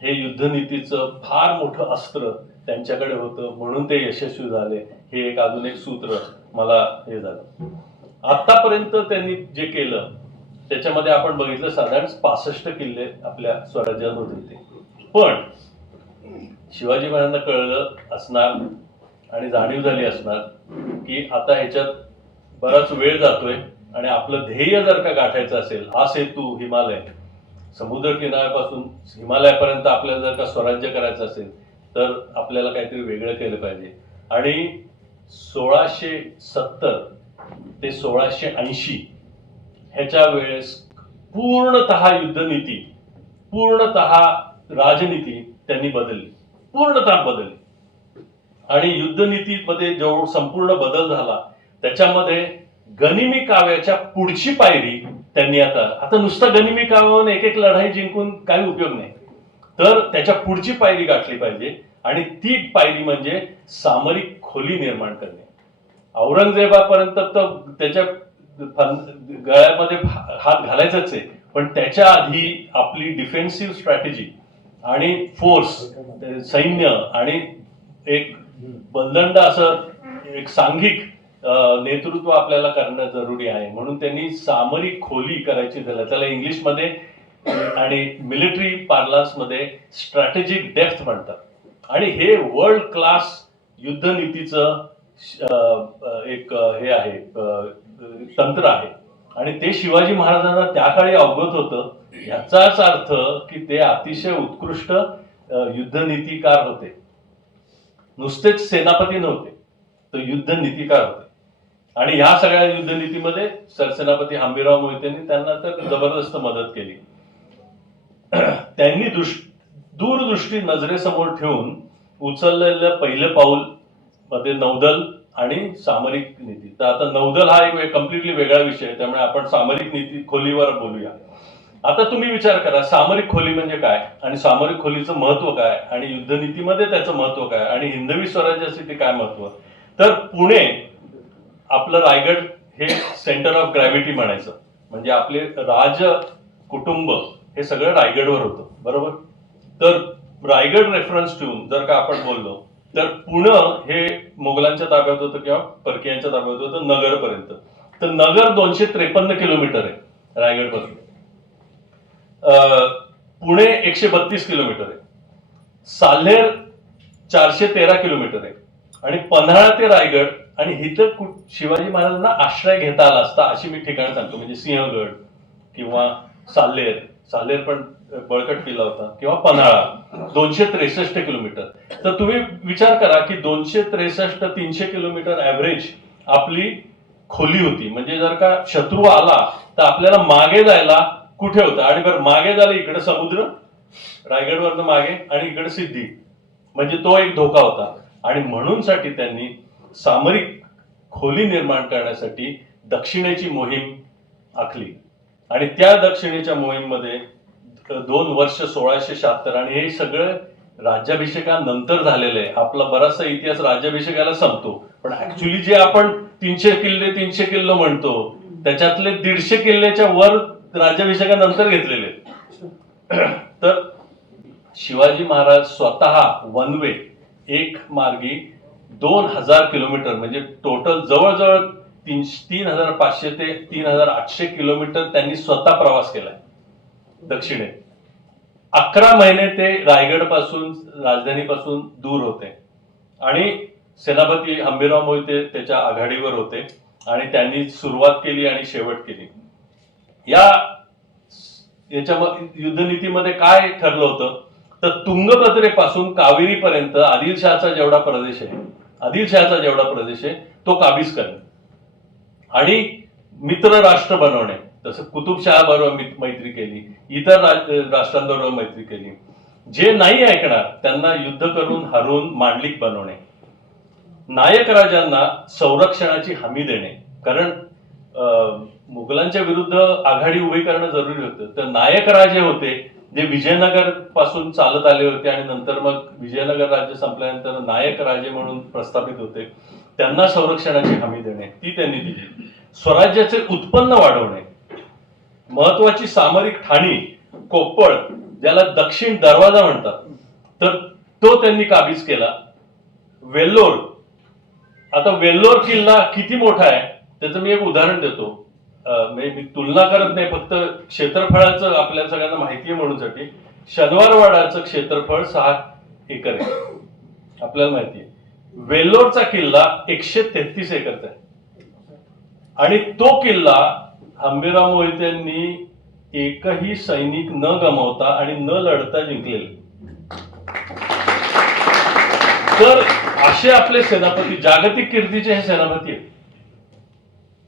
हे युद्धनीतीचं फार मोठं अस्त्र त्यांच्याकडे होतं, म्हणून ते यशस्वी झाले. हे एक अजून एक सूत्र मला हे झालं. आतापर्यंत त्यांनी जे केलं त्याच्यामध्ये आपण बघितलं साधारण 65 किल्ले आपल्या स्वराज्यात होते. पण शिवाजी महाराजांना कळलं असणार आणि जाणीव झाली असणार की आता ह्याच्यात बराच वेळ जातोय आणि आपलं ध्येय जर का गाठायचं असेल, हा सेतू हिमालय, समुद्र किनाऱ्यापासून हिमालयापर्यंत आपल्याला जर का स्वराज्य करायचं असेल तर आपल्याला काहीतरी वेगळं केलं पाहिजे. आणि 1670 ते 1680 ह्याच्या वेळेस पूर्णतः युद्धनीती, पूर्णतः राजनीती त्यांनी बदलली, पूर्णतः बदलली. आणि युद्धनीतीमध्ये जो संपूर्ण बदल झाला त्याच्यामध्ये गनिमी काव्याच्या पुढची पायरी त्यांनी आता नुसतं गनिमी काव्यावरून एक लढाई जिंकून काही उपयोग नाही, तर त्याच्या पुढची पायरी गाठली पाहिजे. आणि ती पायरी म्हणजे सामरिक खोली निर्माण करणे. औरंगजेबापर्यंत तर त्याच्या गळ्यामध्ये हात घालायचाच आहे, पण त्याच्या आधी आपली डिफेन्सिव्ह स्ट्रॅटेजी आणि फोर्स, सैन्य आणि एक बलदंड असं एक सांघिक नेतृत्व आपल्याला करणं जरुरी आहे. म्हणून त्यांनी सामरिक खोली करायची झालं, त्याला इंग्लिशमध्ये आणि मिलिटरी पार्लन्समध्ये स्ट्रॅटेजिक डेप्थ म्हणतात. आणि हे वर्ल्ड क्लास युद्धनीतीचं एक हे आहे, तंत्र आहे. आणि ते शिवाजी महाराजांना त्या काळी अवगत होतं. याचाच अर्थ की ते अतिशय उत्कृष्ट युद्धनीतिकार होते, नुसतेच सेनापती नव्हते, तर युद्धनीतिकार होते. आणि ह्या सगळ्या युद्धनीतीमध्ये सरसेनापती हंबीरराव मोहितेंनी त्यांना तर जबरदस्त मदत केली. त्यांनी दूरदृष्टी नजरेसमोर ठेवून उचललेलं पहिलं पाऊल मध्ये नौदल आणि सामरिक नीती. तर आता नौदल हा एक कम्प्लिटली वेगळा विषय आहे, त्यामुळे आपण सामरिक नीती खोलीवर बोलूया. आता तुम्ही विचार करा, सामरिक खोली म्हणजे काय आणि सामरिक खोलीचं महत्व काय आणि युद्धनीतीमध्ये त्याचं महत्व काय आणि हिंदवी स्वराज्यासाठी काय महत्व. तर पुणे आपलं रायगड हे सेंटर ऑफ ग्रॅव्हिटी म्हणायचं, म्हणजे आपले राज कुटुंब हे सगळं रायगडवर होतं, बरोबर. तर रायगड रेफरन्स ठेवून जर का आपण बोललो तर पुणे हे मोगलांच्या ताब्यात होतं किंवा परकीयांच्या ताब्यात होतं नगरपर्यंत. तर नगर 253 किलोमीटर आहे रायगडपासून, पुणे 132 किलोमीटर आहे, साल्हेर 413 किलोमीटर आहे, आणि पन्हाळा ते रायगड. आणि इथं शिवाजी महाराजांना आश्रय घेता आला असता अशी मी ठिकाण सांगतो, म्हणजे सिंहगड किंवा साल्हेर पण बळकट किल्ला होता, किंवा पन्हाळा 263 किलोमीटर. तर तुम्ही विचार करा की 263-300 किलोमीटर ऍव्हरेज आपली खोली होती. म्हणजे जर का शत्रू आला तर आपल्याला मागे जायला कुठे होतं, आणि बरं मागे झालं इकडे समुद्र रायगडवरनं मागे आणि इकडे सिद्धी, म्हणजे तो एक धोका होता. आणि म्हणून साठी त्यांनी सामरिक खोली निर्माण करण्यासाठी दक्षिणेची मोहीम आखली. आणि त्या दक्षिणेच्या मोहीममध्ये 2 वर्ष 1676, आणि हे सगळं राज्याभिषेकानंतर झालेलं आहे. आपला बराचसा इतिहास राज्याभिषेकाला संपतो, पण ऍक्च्युली जे आपण 300 किल्ले म्हणतो त्याच्यातले 150 किल्ल्याच्या वर राज्याभिषेकानंतर घेतलेले आहेत. तर शिवाजी महाराज स्वतः वन वे एक मार्गी 2000 किलोमीटर, म्हणजे टोटल जवळजवळ 3500 ते 3800 किलोमीटर त्यांनी स्वतः प्रवास केलाय दक्षिणेत. 11 महिने ते रायगड पासून, राजधानीपासून दूर होते, आणि सेनापती हंबीरराव मोहिते त्याच्या आघाडीवर होते, आणि त्यांनी सुरुवात केली आणि शेवट केली. याच्या युद्धनीतीमध्ये काय ठरलं होतं तर तुंगभद्रेपासून कावेरीपर्यंत आदिलशहाचा जेवढा प्रदेश आहे तो काबीज करणे, आणि मित्र राष्ट्र बनवणे. जसं कुतुबशहा बरोबर मैत्री केली, इतर राष्ट्रांबरोबर मैत्री केली. जे नाही ऐकणार त्यांना युद्ध करून हरवून मांडलिक बनवणे. नायक राजांना संरक्षणाची हमी देणे, कारण मुघलांच्या विरुद्ध आघाडी उभी करणं जरुरी होतं. तर नायक राजे होते जे विजयनगर पासून चालत आले होते, आणि नंतर मग विजयनगर राज्य संपल्यानंतर नायक राजे म्हणून प्रस्थापित होते. त्यांना संरक्षणाची हमी देणे ती त्यांनी दिली. स्वराज्याचे उत्पन्न वाढवणे, महत्वाची सामरिक ठाणी कोप्पळ, ज्याला दक्षिण दरवाजा म्हणतात, तर तो त्यांनी काबीज केला. वेल्लोर, आता वेल्लोर किल्ला किती मोठा आहे त्याचं मी एक उदाहरण देतो. मी तुलना करत नाही, फक्त क्षेत्रफळाचं आपल्या सगळ्यांना माहिती आहे म्हणूनसाठी. शनिवारवाडाचं क्षेत्रफळ 6 एकर आहे, आपल्याला माहिती आहे. वेल्लोरचा किल्ला 133 एकरचा आहे, आणि तो किल्ला हंबीरराव मोहितेंनी एकही सैनिक न गमावता आणि न लढता जिंकलेले. तर असे आपले सेनापती, जागतिक कीर्तीचे हे सेनापती आहेत.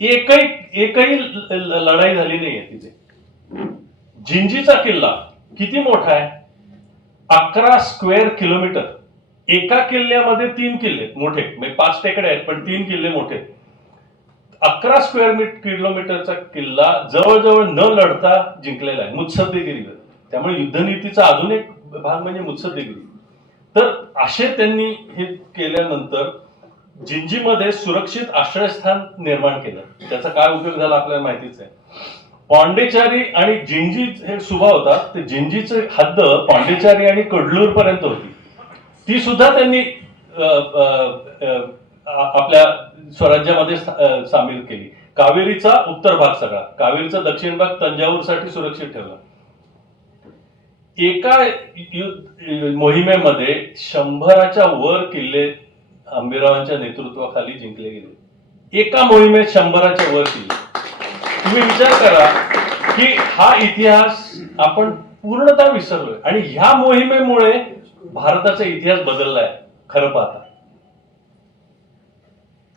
एकही लढाई झाली नाहीये तिथे. जिंजीचा किल्ला किती मोठा आहे, 11 स्क्वेअर किलोमीटर. एका किल्ल्यामध्ये 3 किल्ले मोठे, म्हणजे 5 टेकडे आहेत पण 3 किल्ले मोठे. 11 स्क्वेअर किलोमीटरचा किल्ला जवळजवळ न लढता जिंकलेला आहे मुत्सद्देगिरीवर. त्यामुळे युद्धनीतीचा अजून एक भाग म्हणजे मुत्सद्देगिरी. तर असे त्यांनी हे केल्यानंतर जिंजीमध्ये सुरक्षित आश्रयस्थान निर्माण केलं. त्याचा काय उपयोग झाला आपल्याला माहितीच आहे. पांडेचारी आणि जिंजी हे सुभा होता, ते जिंजीची हद्द पांडेचारी आणि कडलूर पर्यंत होती. ती सुद्धा त्यांनी आपल्या स्वराज्यामध्ये सामील केली. कावेरीचा उत्तर भाग सगळा, कावेरीचा दक्षिण भाग तंजावूरसाठी सुरक्षित ठेवला. एका मोहिमेमध्ये 100च्या वर किल्ले हंबीररावांच्या नेतृत्वाखाली जिंकले गेले. एका मोहिमेत 100च्या वर किल्ले. तुम्ही विचार करा की हा इतिहास आपण पूर्णतः विसरलोय, आणि ह्या मोहिमेमुळे भारताचा इतिहास बदललाय खरं पाहता.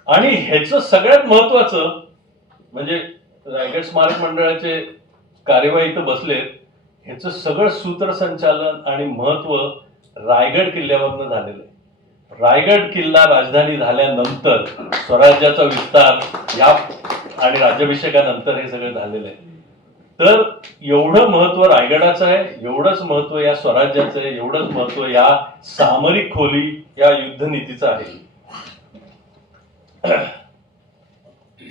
आणि ह्याचं सगळ्यात महत्वाचं म्हणजे रायगड स्मारक मंडळाचे कार्यवाही इथं बसलेत, ह्याचं सगळं सूत्रसंचालन आणि महत्व रायगड किल्ल्यावरनं झालेलं आहे. रायगड किल्ला राजधानी झाल्यानंतर स्वराज्याचा विस्तार या आणि राज्याभिषेकानंतर हे सगळं झालेलं आहे. तर एवढं महत्व रायगडाचं आहे, एवढंच महत्व या स्वराज्याचं आहे, एवढंच महत्व या सामरिक खोली या युद्धनीतीचं आहे.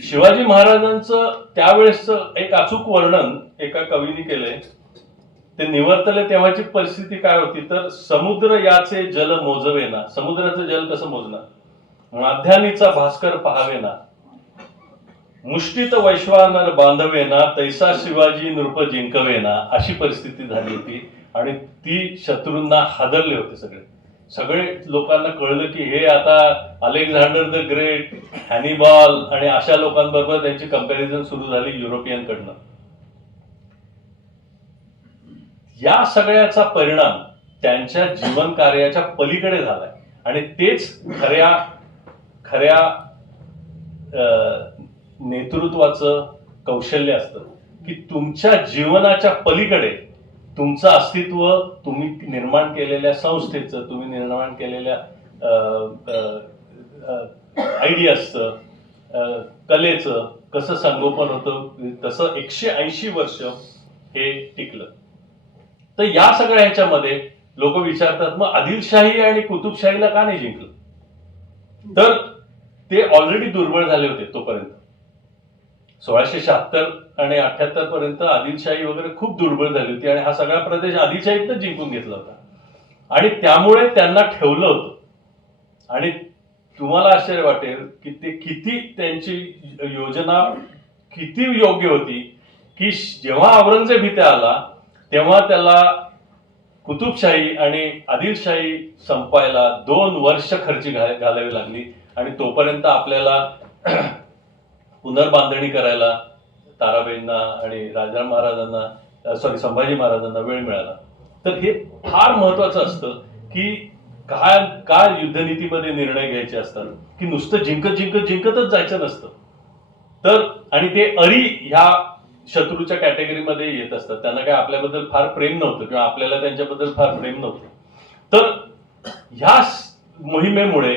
शिवाजी महाराजांचं त्यावेळेसचं एक अचूक वर्णन एका कवीने केलंय. ते निवर्तले तेव्हाची परिस्थिती काय होती तर, समुद्र याचे जल मोजवेना. समुद्राचं जल कसं मोजणार, माध्यानीचा भास्कर पहावेना, मुष्टीत वैश्वानर बांधवेना, तैसा शिवाजी नृप जिंकवेना, अशी परिस्थिती झाली होती. आणि ती शत्रूंना हादरले होते. सगळे लोकांना कळलं की हे आता अलेक्झांडर द ग्रेट, हॅनिबॉल आणि अशा लोकांबरोबर त्यांची कंपॅरिझन सुरू झाली युरोपियनकडनं. या सगळ्याचा परिणाम त्यांच्या जीवन कार्याच्या पलीकडे झालाय, आणि तेच खऱ्या नेतृत्वाचं कौशल्य असतं की तुमच्या जीवनाच्या पलीकडे तुमचं अस्तित्व, तुम्ही निर्माण केलेल्या संस्थेचं, तुम्ही निर्माण केलेल्या आयडियाजचं, कलेचं कसं संगोपन होतं, तसं 180 वर्ष हे टिकलं. तर या सगळ्या ह्याच्यामध्ये लोक विचारतात मग आदिलशाही आणि कुतुबशाहीला का नाही जिंकलं? तर ते ऑलरेडी दुर्बळ झाले होते तोपर्यंत. 1676 आणि 78 पर्यंत आदिलशाही वगैरे खूप दुर्बळ झाली होती आणि हा सगळा प्रदेश आदिलशाहीतच जिंकून घेतला होता आणि त्यामुळे त्यांना ठेवलं होतं. आणि तुम्हाला आश्चर्य वाटेल की ते किती, त्यांची योजना किती योग्य होती की जेव्हा औरंगजेब इथे आला तेव्हा त्याला कुतुबशाही आणि आदिलशाही संपायला 2 वर्ष खर्ची घालावी लागली आणि तोपर्यंत आपल्याला पुनर्बांधणी करायला ताराबाईंना आणि राजाराम महाराजांना, संभाजी महाराजांना वेळ मिळाला. तर हे फार महत्वाचं असतं की काय युद्धनीतीमध्ये निर्णय घ्यायचे असतात की नुसतं जिंकतच जायचं नसतं. तर आणि ते अरी ह्या शत्रूच्या कॅटेगरीमध्ये येत असतात. त्यांना काय आपल्याबद्दल फार प्रेम नव्हतं किंवा आपल्याला त्यांच्याबद्दल फार प्रेम नव्हतं. तर ह्या मोहिमेमुळे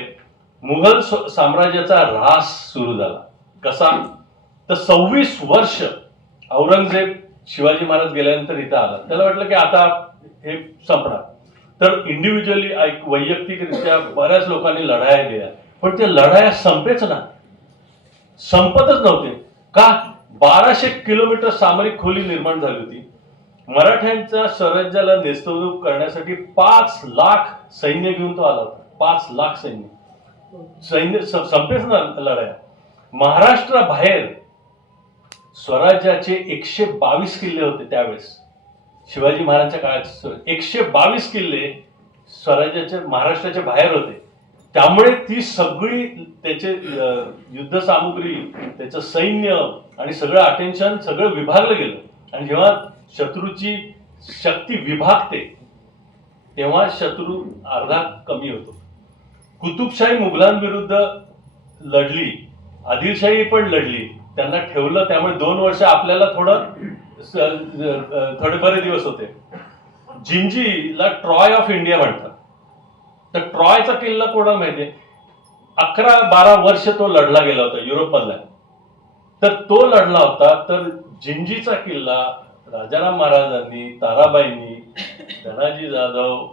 मुघल साम्राज्याचा ऱ्हास सुरू झाला. कसा? तर 26 वर्ष औरंगजेब, शिवाजी महाराज गेल्यानंतर इथं आला. त्याला वाटलं की आता हे संपणार. तर इंडिव्हिज्युअली वैयक्तिकरित्या बऱ्याच लोकांनी लढाया दिल्या, पण त्या लढाया संपतच नव्हते. का? 1200 किलोमीटर सामरिक खोली निर्माण झाली होती. मराठ्यांच्या स्वराज्याला नेस्तवणूक करण्यासाठी 5 लाख सैन्य घेऊन तो आला होता. 5 लाख सैन्य संपेच ना लढाया. महाराष्ट्राबाहेर स्वराज्याचे 122 किल्ले होते त्यावेळेस. शिवाजी महाराजांच्या काळात 122 किल्ले स्वराज्याच्या, महाराष्ट्राच्या बाहेर होते. त्यामुळे ती सगळी त्याचे युद्ध सामुग्री, त्याचं सैन्य आणि सगळं अटेन्शन सगळं विभागलं गेलं. आणि जेव्हा शत्रूची शक्ती विभागते तेव्हा शत्रू अर्धा कमी होतो. कुतुबशाही मुघलांविरुद्ध लढली, आदिलशाही पण लढली, त्यांना ठेवलं. त्यामुळे 2 वर्ष आपल्याला थोडे बरे दिवस होते. जिंजीला ट्रॉय ऑफ इंडिया म्हणतात. तर ट्रॉयचा किल्ला कोणाला माहितीये? 11-12 वर्ष तो लढला गेला होता युरोपमधला. तर तो लढला होता. तर जिंजीचा किल्ला राजाराम महाराजांनी, ताराबाईंनी, धनाजी जाधव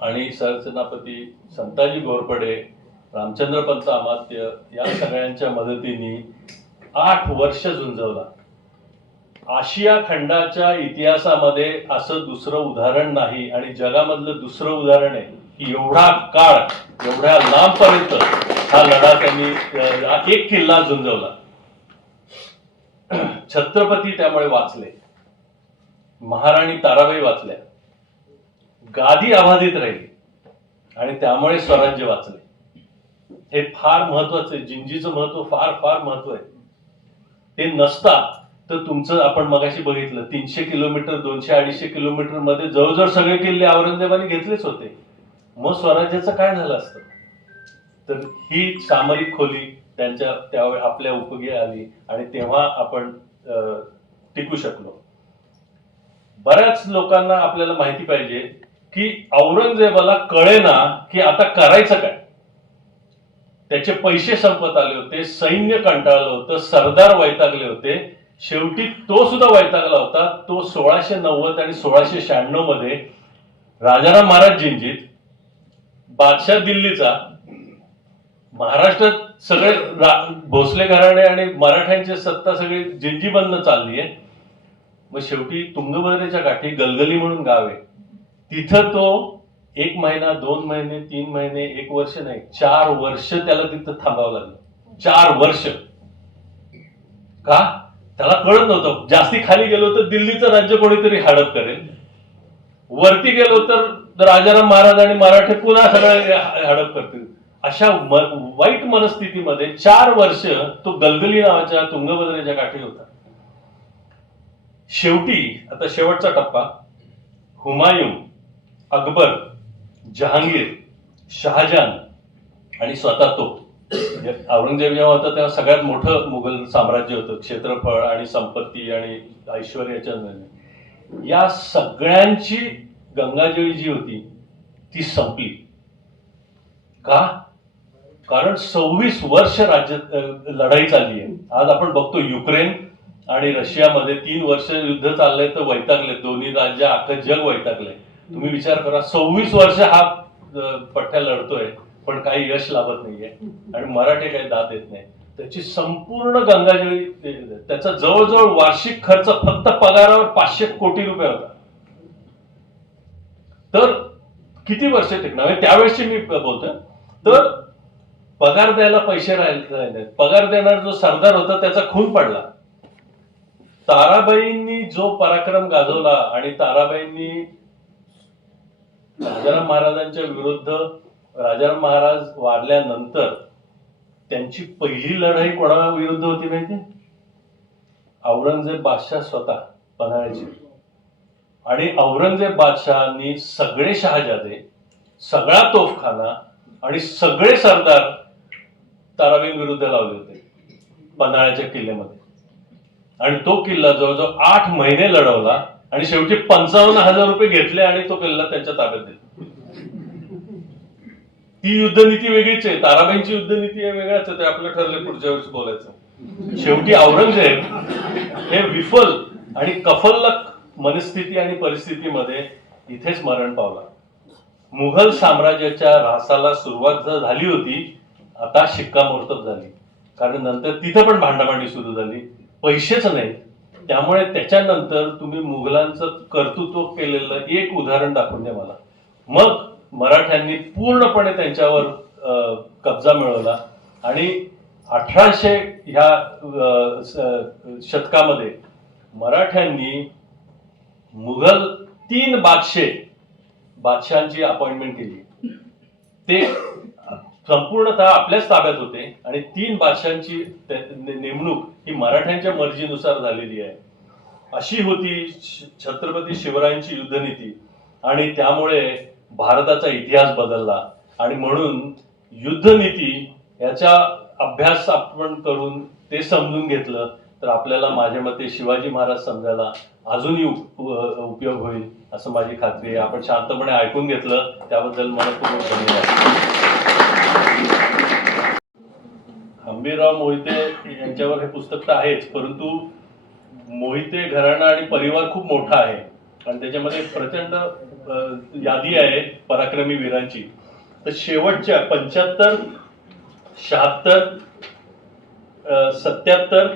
आणि सरसेनापती संताजी घोरपडे, रामचंद्रपंत अमात्य या सगळ्यांच्या मदतीने 8 वर्ष झुंजवला. आशिया खंडाच्या इतिहासामध्ये असं दुसरं उदाहरण नाही आणि जगामधलं दुसरं उदाहरण आहे की एवढा काळ, एवढ्या लांबपर्यंत हा लढा त्यांनी एक किल्ला झुंजवला. छत्रपती त्यामुळे वाचले, महाराणी ताराबाई वाचल्या, गादी अबाधित राहिली आणि त्यामुळे स्वराज्य वाचले. हे फार महत्वाचं आहे. जिंजीचं महत्व फार फार महत्व आहे. ते नसता तर तुमचं, आपण मगाशी बघितलं, 300 किलोमीटर 200-250 किलोमीटर मध्ये जवळजवळ सगळे किल्ले औरंगजेबाने घेतलेच होते. मग स्वराज्याचं काय झालं असतं? तर ही सामरिक खोली त्यावेळी आपल्या उपयोगी आली आणि तेव्हा आपण टिकू शकलो. बऱ्याच लोकांना आपल्याला माहिती पाहिजे की औरंगजेबाला कळेना की आता करायचं काय. त्याचे पैसे संपत आले होते, सैन्य कंटाळलं होतं, सरदार वैतागले होते. शेवटी तो सुद्धा वैतागला होता. तो 1690 आणि 1696 मध्ये राजाराम महाराज जिंजीत, बादशाह दिल्लीचा, महाराष्ट्रात सगळे भोसले घराणे आणि मराठ्यांची सत्ता सगळी जिंजीमधनं चालली आहे. मग शेवटी तुंगभद्रेच्या गाठी गलगली म्हणून गाव आहे, तिथं तो 1 महिना 2 महिने 3 महिने 1 वर्ष नाही 4 वर्ष त्याला तिथं थांबावं लागलं. 4 वर्ष. का? त्याला कळत नव्हतं. जास्ती खाली गेलो तर दिल्लीचं राज्य कोणीतरी हडप करेल, वरती गेलो तर राजाराम महाराज आणि मराठे पुन्हा सगळे हडप करतील. अशा वाईट मनस्थितीमध्ये 4 वर्ष तो गलगली नावाच्या तुंगभद्रेच्या काठी होता. शेवटी आता शेवटचा टप्पा, हुमायून, अकबर, जहांगीर, शहाजहान आणि स्वतः तो औरंगजेब जेव्हा होता तेव्हा सगळ्यात मोठं मुघल साम्राज्य होतं, क्षेत्रफळ आणि संपत्ती आणि ऐश्वर्याच्या नजरेने. या सगळ्यांची गंगाजळी जी होती ती संपली. का? कारण 26 वर्ष लढाई चालली आहे. आज आपण बघतो युक्रेन आणि रशियामध्ये 3 वर्ष युद्ध चाललंय तर वैतागले दोन्ही राज्य, अख्खं जग वैतागले. तुम्ही विचार करा, 26 वर्ष हा पट्ट्या लढतोय पण काही यश लाभत नाहीये आणि मराठे काही दाद देत नाही. त्याची संपूर्ण गंगाजळी, त्याचा जवळजवळ वार्षिक खर्च फक्त पगारावर 500 कोटी रुपये होता. तर किती वर्ष टिकणार? त्यावेळेसची मी बोलतोय. तर पगार द्यायला पैसे राहिले, पगार देणारा जो सरदार होता त्याचा खून पडला. ताराबाईंनी जो पराक्रम गाजवला आणि ताराबाईंनी राजाराम महाराजांच्या विरुद्ध, राजाराम महाराज वारल्यानंतर त्यांची पहिली लढाई कोणाविरुद्ध होती माहिती? औरंगजेब बादशाह स्वतः, पन्हाळ्याची. आणि औरंगजेब बादशहानी सगळे शहाजादे, सगळा तोफखाना आणि सगळे सरदार ताराबाईं विरुद्ध लावले होते पन्हाळ्याच्या किल्ल्यामध्ये. आणि तो किल्ला जवळजवळ 8 महिने लढवला आणि शेवटी 55,000 रुपये घेतले आणि तो किल्ला त्यांच्या ताब्यात दिला. ती युद्धनीती वेगळीच आहे, ताराबाईंची युद्धनीती वेगळ्याच आहे. ते आपलं ठरले पुढच्या वर्षी बोलायचं. शेवटी औरंगजेब हे विफल आणि कफल्लक मनस्थिती आणि परिस्थितीमध्ये इथेच मरण पावला. मुघल साम्राज्याच्या ऱ्हासाला सुरुवात झाली होती, आता शिक्कामोर्तब झाली. कारण नंतर तिथं पण भांडाभांडी सुरू झाली, पैसेच नाही. त्यामुळे त्याच्यानंतर तुम्ही मुघलांचं कर्तृत्व केलेलं एक उदाहरण दाखवून द्या मला. मग मराठ्यांनी पूर्णपणे त्यांच्यावर कब्जा मिळवला आणि 1800 ह्या शतकामध्ये मराठ्यांनी मुघल 3 बादशाहांची अपॉइंटमेंट केली. ते संपूर्णतः आपल्याच ताब्यात होते आणि 3 बादशाहांची नेमणूक ही मराठ्यांच्या मर्जीनुसार झालेली आहे. अशी होती छत्रपती शिवरायांची युद्धनीती. आणि त्यामुळे भारताचा इतिहास बदलला. आणि म्हणून युद्धनीती याचा अभ्यास आपण करून ते समजून घेतलं तर आपल्याला माझ्या मते शिवाजी महाराज समजायला अजूनही उपयोग होईल असं माझी खात्री आहे. आपण शांतपणे ऐकून घेतलं त्याबद्दल मला खूप धन्यवाद. हंबीरराव मोहिते यांच्यावर हे पुस्तक तर आहेच, परंतु मोहिते घराणा आणि परिवार खूप मोठा आहे आणि त्याच्यामध्ये प्रचंड यादी आहे पराक्रमी वीरांची. तर शेवटच्या 75, 76, 77,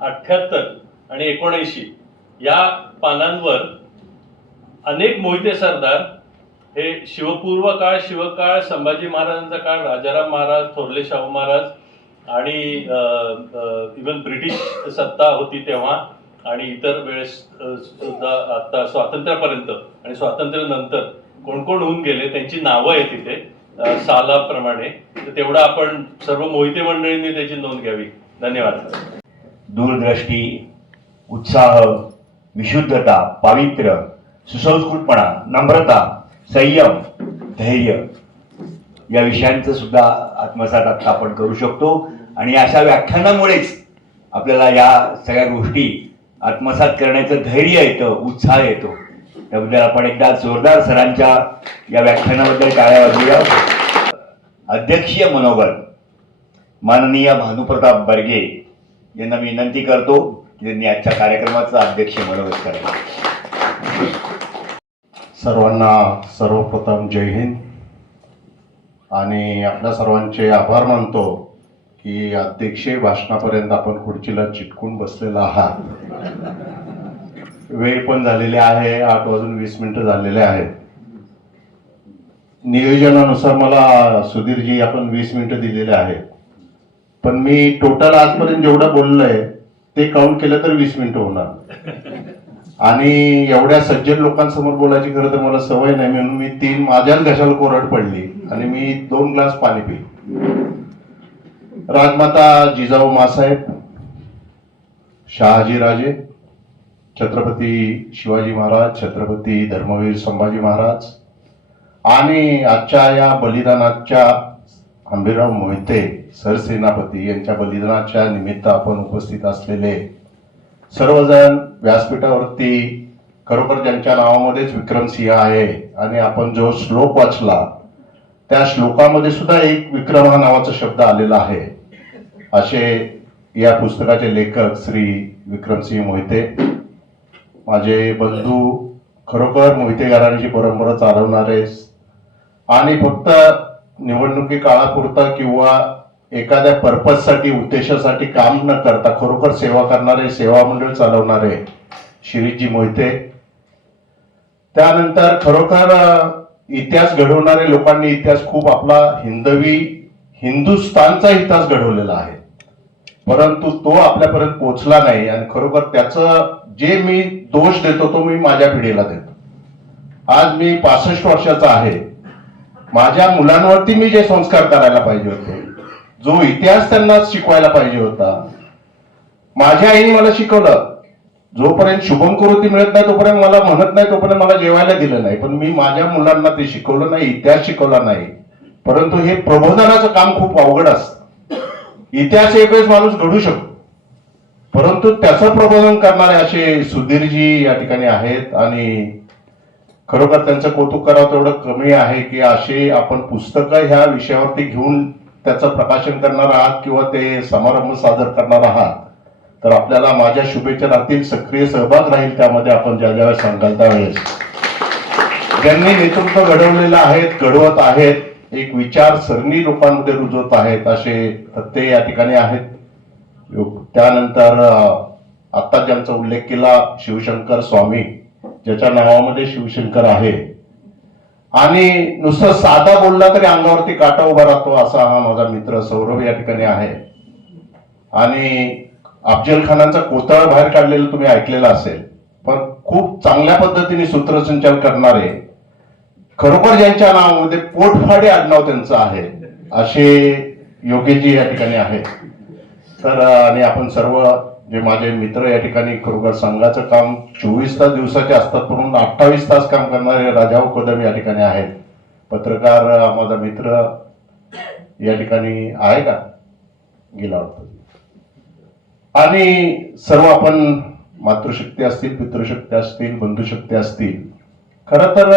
78 आणि 79 या पानांवर अनेक मोहिते सरदार हे शिवपूर्व काळ, शिवकाळ, संभाजी महाराजांचा काळ, राजाराम महाराज, थोरले शाहू महाराज आणि इव्हन ब्रिटिश सत्ता होती तेव्हा आणि इतर वेळेस सुद्धा आता स्वातंत्र्यापर्यंत आणि स्वातंत्र्यानंतर कोण कोण होऊन गेले त्यांची नावं आहेत तिथे सालाप्रमाणे. तर तेवढं आपण सर्व मोहिते मंडळींनी त्याची नोंद घ्यावी. धन्यवाद. दूरदृष्टी, उत्साह, विशुद्धता, पावित्र्य, सुसंस्कृतपणा, नम्रता, संयम, धैर्य या विषयांचं सुद्धा आत्मसात आता आपण करू शकतो. आणि अशा व्याख्यानामुळेच आपल्याला या सगळ्या गोष्टी आत्मसात करण्याचं धैर्य येतं, उत्साह येतो. त्याबद्दल आपण एकदा जोरदार सरांच्या या व्याख्यानाबद्दल टाळ्या वाजवूया. अध्यक्षीय मनोबल माननीय भानुप्रताप बर्गे यांना मी विनंती करतो की त्यांनी आजच्या कार्यक्रमाचं अध्यक्षीय मनोगत करावं. सर्वांना सर्वप्रथम जय हिंद आणि आपल्या सर्वांचे आभार मानतो की अध्यक्षीय भाषणापर्यंत आपण खुर्चीला चिटकून बसलेला आहात. वेळ पण झालेली आहे, 8:20 झालेले आहेत. नियोजनानुसार मला सुधीरजी आपण 20 मिनिटं दिलेले आहेत, पण मी टोटल आजपर्यंत जेवढं बोललोय ते काउंट केलं तर 20 मिनिटं होणार. आणि एवढ्या सज्जन लोकांसमोर बोलायची खरं तर मला सवय नाही, म्हणून मी 3 माझ्याच घशाला कोरड पडली आणि मी 2 ग्लास पाणी पिले. राजमाता जिजाऊ मासाहेब, शहाजीराजे, छत्रपती शिवाजी महाराज, छत्रपती धर्मवीर संभाजी महाराज आणि आजच्या या बलिदानाच्या हंबीरराव मोहिते सरसेनापती यांच्या बलिदानाच्या निमित्त आपण उपस्थित असलेले सर्वजण, व्यासपीठावरती खरोखर ज्यांच्या नावामध्येच विक्रमसिंह आहे आणि आपण जो श्लोक वाचला त्या श्लोकामध्ये सुद्धा एक विक्रम हा नावाचा शब्द आलेला आहे, असे या पुस्तकाचे लेखक श्री विक्रमसिंह मोहिते, माझे बंधू, खरोखर मोहिते घराण्याची परंपरा चालवणारे आणि फक्त निवडणुकी काळापुरता किंवा एखाद्या पर्पजसाठी, उद्देशासाठी काम न करता खरोखर सेवा करणारे, सेवा मंडळ चालवणारे शिरीषजी मोहिते. त्यानंतर खरोखर इतिहास घडवणारे लोकांनी इतिहास खूप आपला हिंदुस्थानचा इतिहास घडवलेला आहे, परंतु तो आपल्यापर्यंत पोहोचला नाही आणि खरोखर त्याचं जे मी दोष देतो तो मी माझ्या पिढीला देतो. आज मी 65 वर्षाचा आहे. माझ्या मुलांवरती मी जे संस्कार करायला पाहिजे होते, जो इतिहास त्यांना शिकवायला पाहिजे होता, माझ्या आईने मला शिकवलं. जोपर्यंत शुभम करोती मिळत नाही तोपर्यंत मला म्हणत नाही, तोपर्यंत मला जेवायला दिलं नाही. पण मी माझ्या मुलांना ते शिकवलं नाही, इतिहास शिकवला नाही. परंतु हे प्रबोधनाचं काम खूप अवघड असतं. इतिहास एक वेळेस माणूस घडू शकतो, परंतु त्याचं प्रबोधन करणारे असे सुधीरजी या ठिकाणी आहेत आणि खरोखर त्यांचं कौतुक करावं तेवढं कमी आहे की असे आपण पुस्तकं ह्या विषयावरती घेऊन त्याचं प्रकाशन करणार आहात किंवा ते समारंभ सादर करणार आहात, तर आपल्याला माझ्या शुभेच्छा राहतील. सक्रिय सहभाग राहील त्यामध्ये. आपण ज्या ज्यावेळेस सांगाल त्यावेळेस ज्यांनी नेतृत्व घडवलेलं आहेत, घडवत आहेत, एक विचारसरणी लोकांमध्ये रुजवत आहेत, असे ते या ठिकाणी आहेत. त्यानंतर आता ज्यांचा उल्लेख केला शिवशंकर स्वामी, ज्याच्या नावामध्ये शिवशंकर आहे आणि नुसतं साधा बोलला तरी अंगावरती काटा उभा राहतो असा हा माझा मित्र सौरभ या ठिकाणी आहे. आणि अफजल खानाचा कोतळ बाहेर काढलेलं तुम्ही ऐकलेलं असेल, पण खूप चांगल्या पद्धतीने सूत्रसंचालन करणारे, खरोखर ज्यांच्या नावामध्ये पोटफाडे आडनाव त्यांचं आहे, असे योगेशजी या ठिकाणी आहेत. तर आणि आपण सर्व जे माझे मित्र या ठिकाणी खरोखर संघाचं काम 24 तास दिवसाचे असतात, म्हणून 28 तास काम करणारे राजाभाऊ कदम या ठिकाणी आहेत. पत्रकार माझा मित्र या ठिकाणी आहे का, गेला होता. आणि सर्व आपण मातृशक्ती असतील, पितृशक्ती असतील, बंधुशक्ती असतील. खरं तर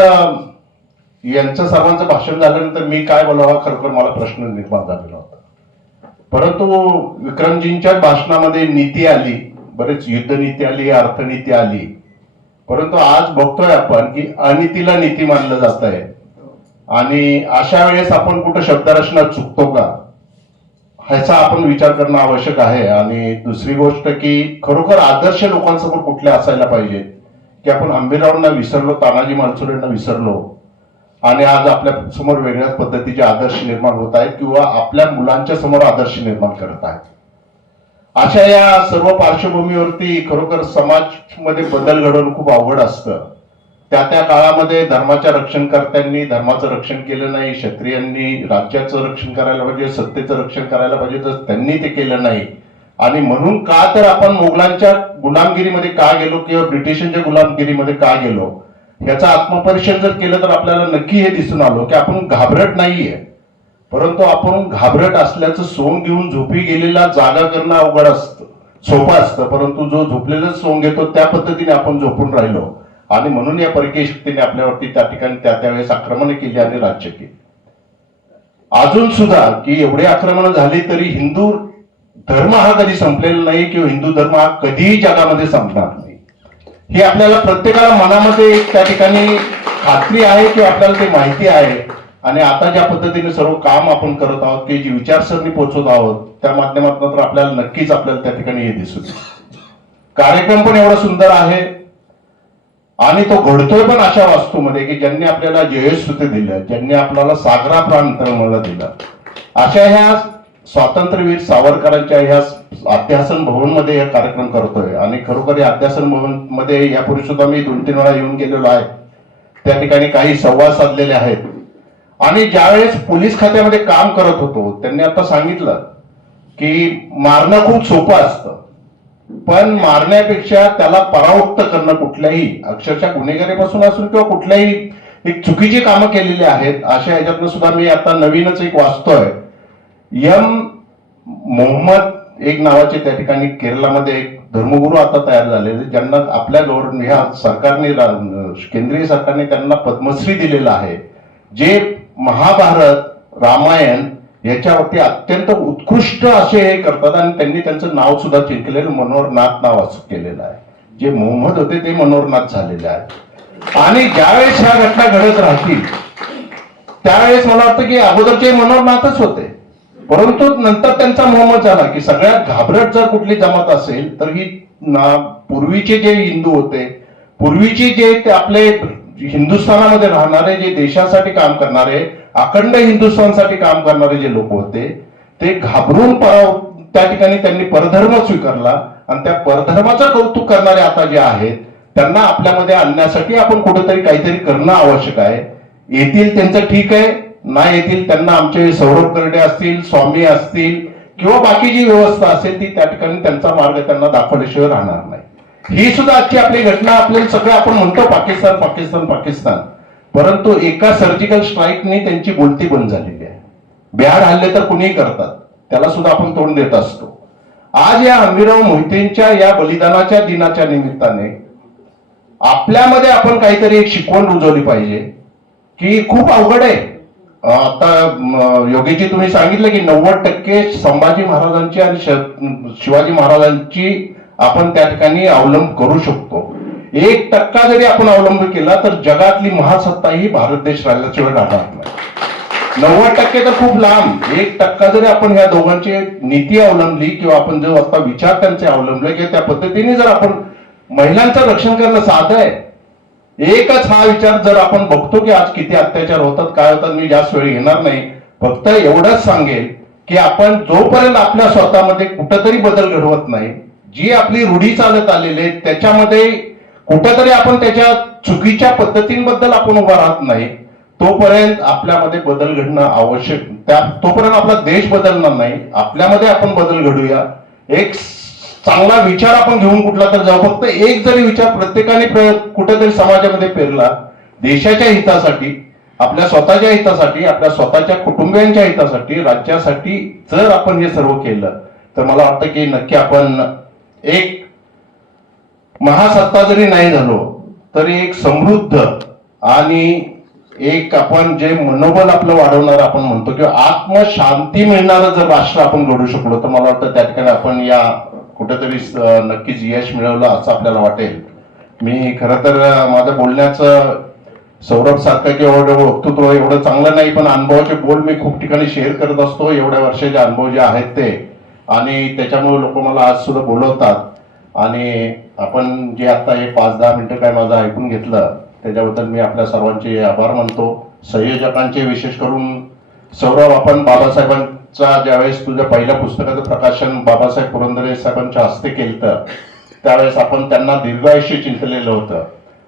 यांचं सर्वांचं भाषण झाल्यानंतर मी काय बोलावं खरोखर मला प्रश्न निर्माण झालेला होता. परंतु विक्रमजींच्या भाषणामध्ये नीती आली, बरेच युद्धनीती आली, अर्थनीती आली, परंतु आज बघतोय आपण की अनीतीला नीती मानलं जात आहे. आणि अशा वेळेस आपण कुठं शब्दरचना चुकतो का ह्याचा आपण विचार करणं आवश्यक आहे. आणि दुसरी गोष्ट की खरोखर आदर्श लोकांसमोर कुठले असायला पाहिजेत की आपण आंबेरावांना विसरलो, तानाजी मालुसरेंना विसरलो आणि आज आपल्या समोर वेगळ्याच पद्धतीचे आदर्श निर्माण होत आहेत किंवा आपल्या मुलांच्या समोर आदर्श निर्माण करत आहेत. अशा या सर्व पार्श्वभूमीवरती खरोखर समाजमध्ये बदल घडवणं खूप अवघड असतं. त्या काळामध्ये धर्माच्या रक्षणकर्त्यांनी धर्माचं रक्षण केलं नाही, क्षत्रियांनी राज्याचं रक्षण करायला पाहिजे, सत्तेचं रक्षण करायला पाहिजे, तर त्यांनी ते केलं नाही. आणि म्हणून का तर आपण मोगलांच्या गुलामगिरीमध्ये का गेलो किंवा ब्रिटिशांच्या गुलामगिरीमध्ये का गेलो ह्याचा आत्मपरीक्षण जर केलं तर आपल्याला नक्की हे दिसून आलो की आपण घाबरट नाहीये, परंतु आपण घाबरट असल्याचं सोंग घेऊन झोपी गेलेला जागा करणं अवघड असतं, सोपं असतं. परंतु जो झोपलेलं सोंग घेतो त्या पद्धतीने आपण झोपून राहिलो आणि म्हणून या परकीय शक्तीने आपल्यावरती त्या ठिकाणी त्यावेळेस आक्रमण केली आणि राज्य केली. अजून सुद्धा की एवढे आक्रमण झाली तरी हिंदू धर्म हा कधी संपलेला नाही किंवा हिंदू धर्म हा कधीही जगामध्ये संपणार नाही. ही आपल्याला प्रत्येकाला मनामध्ये एक त्या ठिकाणी खात्री आहे किंवा आपल्याला ते माहिती आहे. आणि आता ज्या पद्धतीने सर्व काम आपण करत आहोत की जी विचारसरणी पोहोचवत आहोत त्या माध्यमातून तर आपल्याला नक्कीच आपल्याला त्या ठिकाणी हे दिसून कार्यक्रम पण एवढा सुंदर आहे आणि तो घडतोय पण अशा वास्तूमध्ये की ज्यांनी आपल्याला जयश्रुती दिलं, ज्यांनी आपल्याला सागराप्रांतरमला दिलं, अशा ह्या स्वातंत्र्यवीर सावरकरांच्या ह्या अध्यासन भवन मध्ये हा कार्यक्रम करतोय. आणि खरोखर या अध्यासन भवन मध्ये यापूर्वी सुद्धा मी 2-3 वेळा येऊन गेलेलो आहे. त्या ठिकाणी काही संवाद साधलेले आहेत. आणि ज्यावेळेस पोलीस खात्यामध्ये काम करत होतो त्यांनी आता सांगितलं की मारणं खूप सोपं असतं, पण मारण्यापेक्षा त्याला परावृत्त करणं कुठल्याही अक्षरशः गुन्हेगारीपासून असून किंवा कुठल्याही एक चुकीची कामं केलेली आहेत अशा ह्याच्यातनं सुद्धा मी आता नवीनच एक वाचतोय. मोहम्मद एक नावाचे त्या ठिकाणी केरळामध्ये एक धर्मगुरू आता तयार झालेले, ज्यांना आपल्या ह्या सरकारने केंद्रीय सरकारने त्यांना पद्मश्री दिलेला आहे, जे महाभारत रामायण याच्यावरती अत्यंत उत्कृष्ट असे हे करतात आणि त्यांनी त्यांचं नाव सुद्धा चेंज केलेलं, मनोहरनाथ नाव असं केलेलं आहे. जे मोहम्मद होते ते मनोहरनाथ झालेले आहेत. आणि ज्यावेळेस ह्या घटना घडत राहतील त्यावेळेस मला वाटतं की अगोदरचे मनोहरनाथच होते, परंतु नंतर त्यांचा मोहम्मद झाला. की सगळ्यात घाबरट जर कुठली जमात असेल तर ही पूर्वीचे जे हिंदू होते, पूर्वीचे जे ते आपले हिंदुस्थानामध्ये राहणारे, जे देशासाठी काम करणारे, अखंड हिंदुस्थानसाठी काम करणारे जे लोक होते, ते घाबरून त्या ठिकाणी त्यांनी परधर्म स्वीकारला आणि त्या परधर्माचं कौतुक करणारे आता जे आहेत त्यांना आपल्यामध्ये आणण्यासाठी आपण कुठेतरी काहीतरी करणं आवश्यक आहे. येतील त्यांचं ठीक आहे, नाही येतील त्यांना आमचे सौरभ करडे असतील, स्वामी असतील किंवा बाकी जी व्यवस्था असेल ती त्या ठिकाणी त्यांचा मार्ग त्यांना दाखवल्याशिवाय राहणार नाही. ही सुद्धा आजची आपली घटना, आपल्याला सगळं आपण म्हणतो पाकिस्तान पाकिस्तान पाकिस्तान, परंतु एका सर्जिकल स्ट्राईकने त्यांची बोलती बंद झालेली आहे. बिहार हल्ले तर कुणीही करतात, त्याला सुद्धा आपण तोंड देत असतो. आज या हंबीरराव मोहितेंच्या या बलिदानाच्या दिनाच्या निमित्ताने आपल्यामध्ये आपण काहीतरी एक शिकवण रुजवली पाहिजे की खूप अवघड आहे. आता योगीजी तुम्ही सांगितलं की 90% संभाजी महाराजांची आणि शिवाजी महाराजांची आपण त्या ठिकाणी अवलंब करू शकतो. 1% जरी आपण अवलंब केला तर जगातली महासत्ता ही भारत देश राहिल्याशिवाय राहणार नाही. 90% तर खूप लांब. 1% जरी आपण ह्या दोघांची नीती अवलंबली किंवा आपण जो आता विचार त्यांचे अवलंबले किंवा त्या पद्धतीने जर आपण महिलांचं रक्षण करणं साधं आहे. एकच हा विचार जर आपण बघतो की आज किती अत्याचार होतात, काय होतात, मी जास्त वेळ घेणार नाही, फक्त एवढंच सांगेल की आपण जोपर्यंत आपल्या स्वतःमध्ये कुठंतरी बदल घडवत नाही, जी आपली रूढी चालत आलेली आहे त्याच्यामध्ये कुठंतरी आपण त्याच्या चुकीच्या पद्धतींबद्दल आपण उभा राहत नाही, तोपर्यंत आपल्यामध्ये बदल घडणं आवश्यक. तोपर्यंत आपला देश बदलणार नाही. आपल्यामध्ये आपण बदल घडूया. एक चांगला विचार आपण घेऊन कुठला तर जाऊ. फक्त एक जरी विचार प्रत्येकाने कुठेतरी समाजामध्ये पेरला देशाच्या हितासाठी, आपल्या स्वतःच्या हितासाठी, आपल्या स्वतःच्या कुटुंबियांच्या हितासाठी, राज्यासाठी जर आपण हे सर्व केलं तर मला वाटतं की नक्की आपण एक महासत्ता जरी नाही झालो तरी एक समृद्ध आणि एक आपण जे मनोबल आपलं वाढवणार आपण म्हणतो किंवा आत्मशांती मिळणारं जर राष्ट्र आपण घडू शकलो तर मला वाटतं त्या ठिकाणी आपण या कुठेतरी नक्कीच यश मिळवलं असं आपल्याला वाटेल. मी खरं तर माझं बोलण्याचं सौरभ सारखं किंवा एवढं वक्तृत्व एवढं चांगलं नाही, पण अनुभवाचे बोल मी खूप ठिकाणी शेअर करत असतो, एवढ्या वर्षाचे अनुभव जे आहेत ते, आणि त्याच्यामुळे लोक मला आज सुद्धा बोलवतात. आणि आपण जे आता हे 5-10 मिनिटं काय माझं ऐकून घेतलं त्याच्याबद्दल मी आपल्या सर्वांचे आभार मानतो. संयोजकांचे विशेष करून सौरभ, आपण बाबासाहेबांचा ज्यावेळेस तुझ्या पहिल्या पुस्तकाचं प्रकाशन बाबासाहेब पुरंदरे साहेबांच्या हस्ते केलं त्यावेळेस आपण त्यांना दीर्घायुष्य चिंतलेलं होतं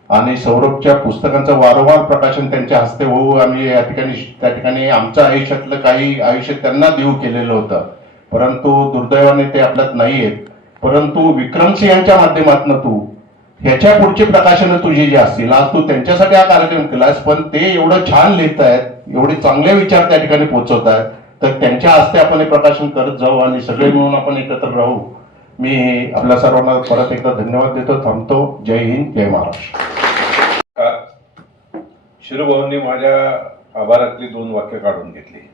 आणि सौरभच्या पुस्तकांचं वारंवार प्रकाशन त्यांच्या हस्ते होऊ आम्ही त्या ठिकाणी आमच्या आयुष्यातलं काही आयुष्य त्यांना देऊ केलेलं होतं. परंतु दुर्दैवाने ते आपल्यात नाही आहेत. परंतु विक्रमसिंह यांच्या माध्यमातून तू ह्याच्या पुढचे प्रकाशनं तुझी जी असतील, आज तू त्यांच्यासाठी हा कार्यक्रम केलास, पण ते एवढं छान लिहित आहेत, एवढे चांगले विचार त्या ठिकाणी पोहोचवत आहेत, तर त्यांच्या हस्ते आपण हे प्रकाशन करत जाऊ आणि सगळे मिळून आपण एकत्र राहू. मी आपल्या सर्वांना परत एकदा धन्यवाद देतो. थांबतो. जय हिंद, जय महाराष्ट्र. शिरूभाऊंनी माझ्या आभारातली 2 वाक्य काढून घेतली.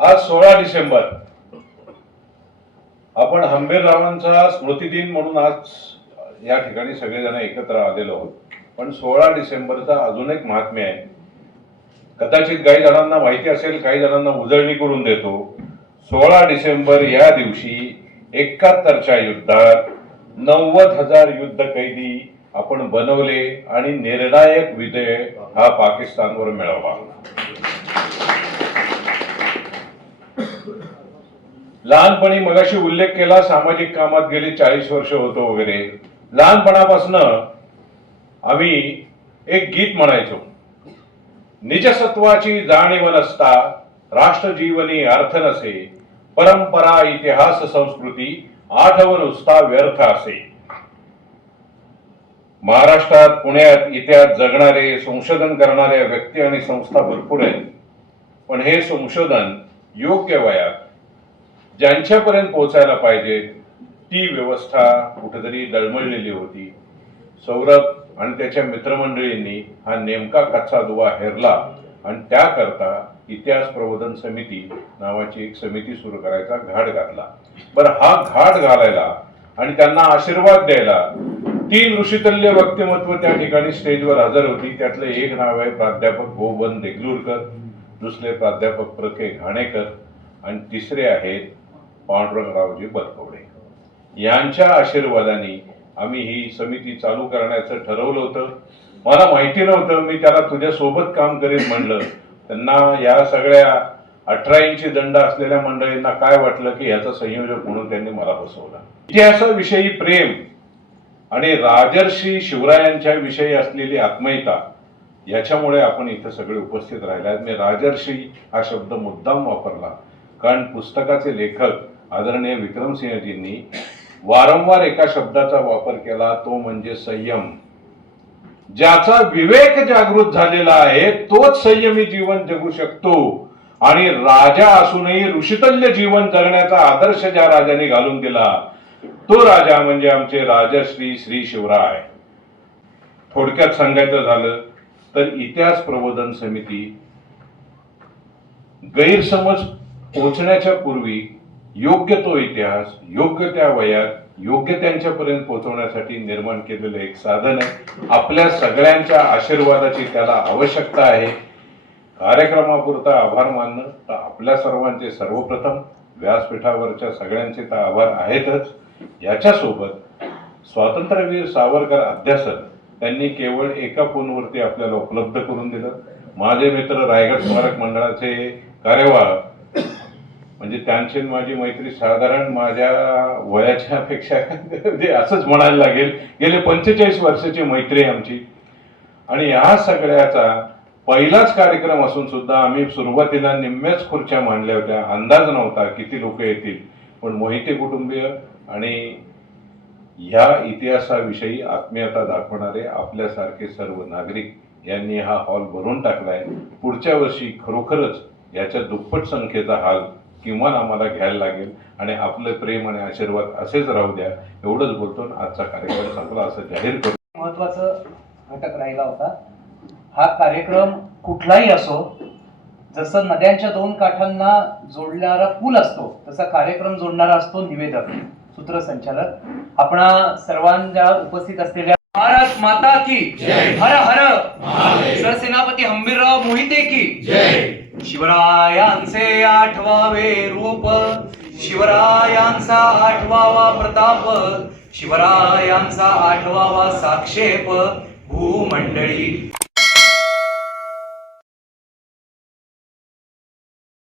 आज 16 डिसेंबर आपण हंबीररावांचा स्मृतिदिन म्हणून आज या ठिकाणी सगळेजण एकत्र आलेलो आहोत. पण 16 डिसेंबरचा अजून एक महात्म्य आहे. कदाचित काही जणांना माहिती असेल, काही जणांना उजळणी करून देतो. 16 डिसेंबर या दिवशी 71च्या युद्धात 90,000 युद्ध कैदी आपण बनवले आणि निर्णायक विजय हा पाकिस्तानवर मिळवला. लहानपणी मगाशी उल्लेख केला, सामाजिक कामात गेली 40 वर्ष होतो वगैरे. लहानपणापासून आम्ही एक गीत म्हणायचो. निजसत्वाची जाणीव नसता राष्ट्रजीवनी अर्थ नसे, परंपरा इतिहास संस्कृती आठवण नुसता व्यर्थ असे. महाराष्ट्रात पुण्यात इतिहास जगणारे संशोधन करणाऱ्या व्यक्ती आणि संस्था भरपूर आहेत, पण हे संशोधन योग्य वयात ज्यांच्यापर्यंत पोहोचायला पाहिजे ती व्यवस्था कुठेतरी डळमळलेली होती. सौरभ आणि त्याच्या मित्रमंडळींनी हा नेमका कच्चा दुवा हेरला आणि त्याकरता इतिहास प्रबोधन समिती नावाची एक समिती सुरू करायचा घाट घातला. बरं, हा घाट घालायला आणि त्यांना आशीर्वाद द्यायला 3 ऋषितुल्य व्यक्तिमत्व त्या ठिकाणी स्टेजवर हजर होती. त्यातलं एक नाव आहे प्राध्यापक गोबन देगलूरकर, दुसरे प्राध्यापक प्रके घाणेकर आणि तिसरे आहेत पांडुरंगरावजी बरकवडे. यांच्या आशीर्वादाने आम्ही ही समिती चालू करण्याचं ठरवलं होतं. मला माहिती नव्हतं, मी त्याला तुझ्या सोबत काम करेन म्हणलं. त्यांना या सगळ्या 18 इंची दंड असलेल्या मंडळींना काय वाटलं की याचा संयोजक म्हणून त्यांनी मला बसवला. इतिहासाविषयी प्रेम आणि राजर्षी शिवरायांच्या विषयी असलेली आत्मीयता याच्यामुळे आपण इथं सगळे उपस्थित राहिलात. मी राजर्षी हा शब्द मुद्दाम वापरला कारण पुस्तकाचे लेखक आदरणीय विक्रमसिंहजींनी वारंवार एका शब्दाचा वापर केला, तो म्हणजे संयम. ज्याचा विवेक जागृत झालेला आहे तोच संयमी जीवन जगू शकतो. आणि राजा असूनही ऋषितुल्य जीवन जगण्याचा आदर्श ज्या राजाने घालून दिला तो राजा म्हणजे आमचे राजश्री श्री शिवराय. थोडक्यात सांगायचं झालं तर इतिहास प्रबोधन समिती गैरसमज पोचण्याच्या पूर्वी योग्य तो इतिहास योग्य त्या वयात योग्य त्यांच्यापर्यंत पोहोचवण्यासाठी निर्माण केलेलं एक साधन आहे. आपल्या सगळ्यांच्या आशीर्वादाची त्याला आवश्यकता आहे. कार्यक्रमापुरता आभार मानणं तर आपल्या सर्वांचे सर्वप्रथम, व्यासपीठावरच्या सगळ्यांचे तर आभार आहेतच. याच्यासोबत स्वातंत्र्यवीर सावरकर अध्यासन त्यांनी केवळ एका फोनवरती आपल्याला उपलब्ध करून दिलं. माझे मित्र रायगड स्मारक मंडळाचे कार्यवाह म्हणजे त्यांची माझी मैत्री साधारण माझ्या वयाच्या पेक्षा म्हणजे असंच म्हणायला लागेल गेले 45 वर्षाची मैत्री आमची. आणि या सगळ्याचा पहिलाच कार्यक्रम असून सुद्धा आम्ही सुरुवातीला निम्म्याच खुर्च्या मांडल्या होत्या. अंदाज नव्हता किती लोक येतील, पण मोहिते कुटुंबीय आणि ह्या इतिहासाविषयी आत्मीयता दाखवणारे आपल्यासारखे सर्व नागरिक यांनी हा हॉल भरून टाकलाय. पुढच्या वर्षी खरोखरच याच्या दुप्पट संख्येचा हाल किमान आम्हाला घ्यायला लागेल आणि आपलं प्रेम आणि आशीर्वाद असेच राहू द्या. एवढंच बोलतो आजचा कार्यक्रम संपला असं जाहीर करतो. महत्वाचं घटक राहिला होता. हा कार्यक्रम कुठलाही असो, जसं नद्यांच्या 2 काठांना जोडणारा पूल असतो तसा कार्यक्रम जोडणारा असतो निवेदक, सूत्रसंचालक. आपणा सर्वांच्या उपस्थित असलेल्या भारत माता की हर हर सरसेनापती हंबीरराव मोहिते की शिवरायांचे 8वावे रूप, शिवरायांचा 8वावा प्रताप, शिवरायांचा 8वावा साक्षेप भूमंडळी.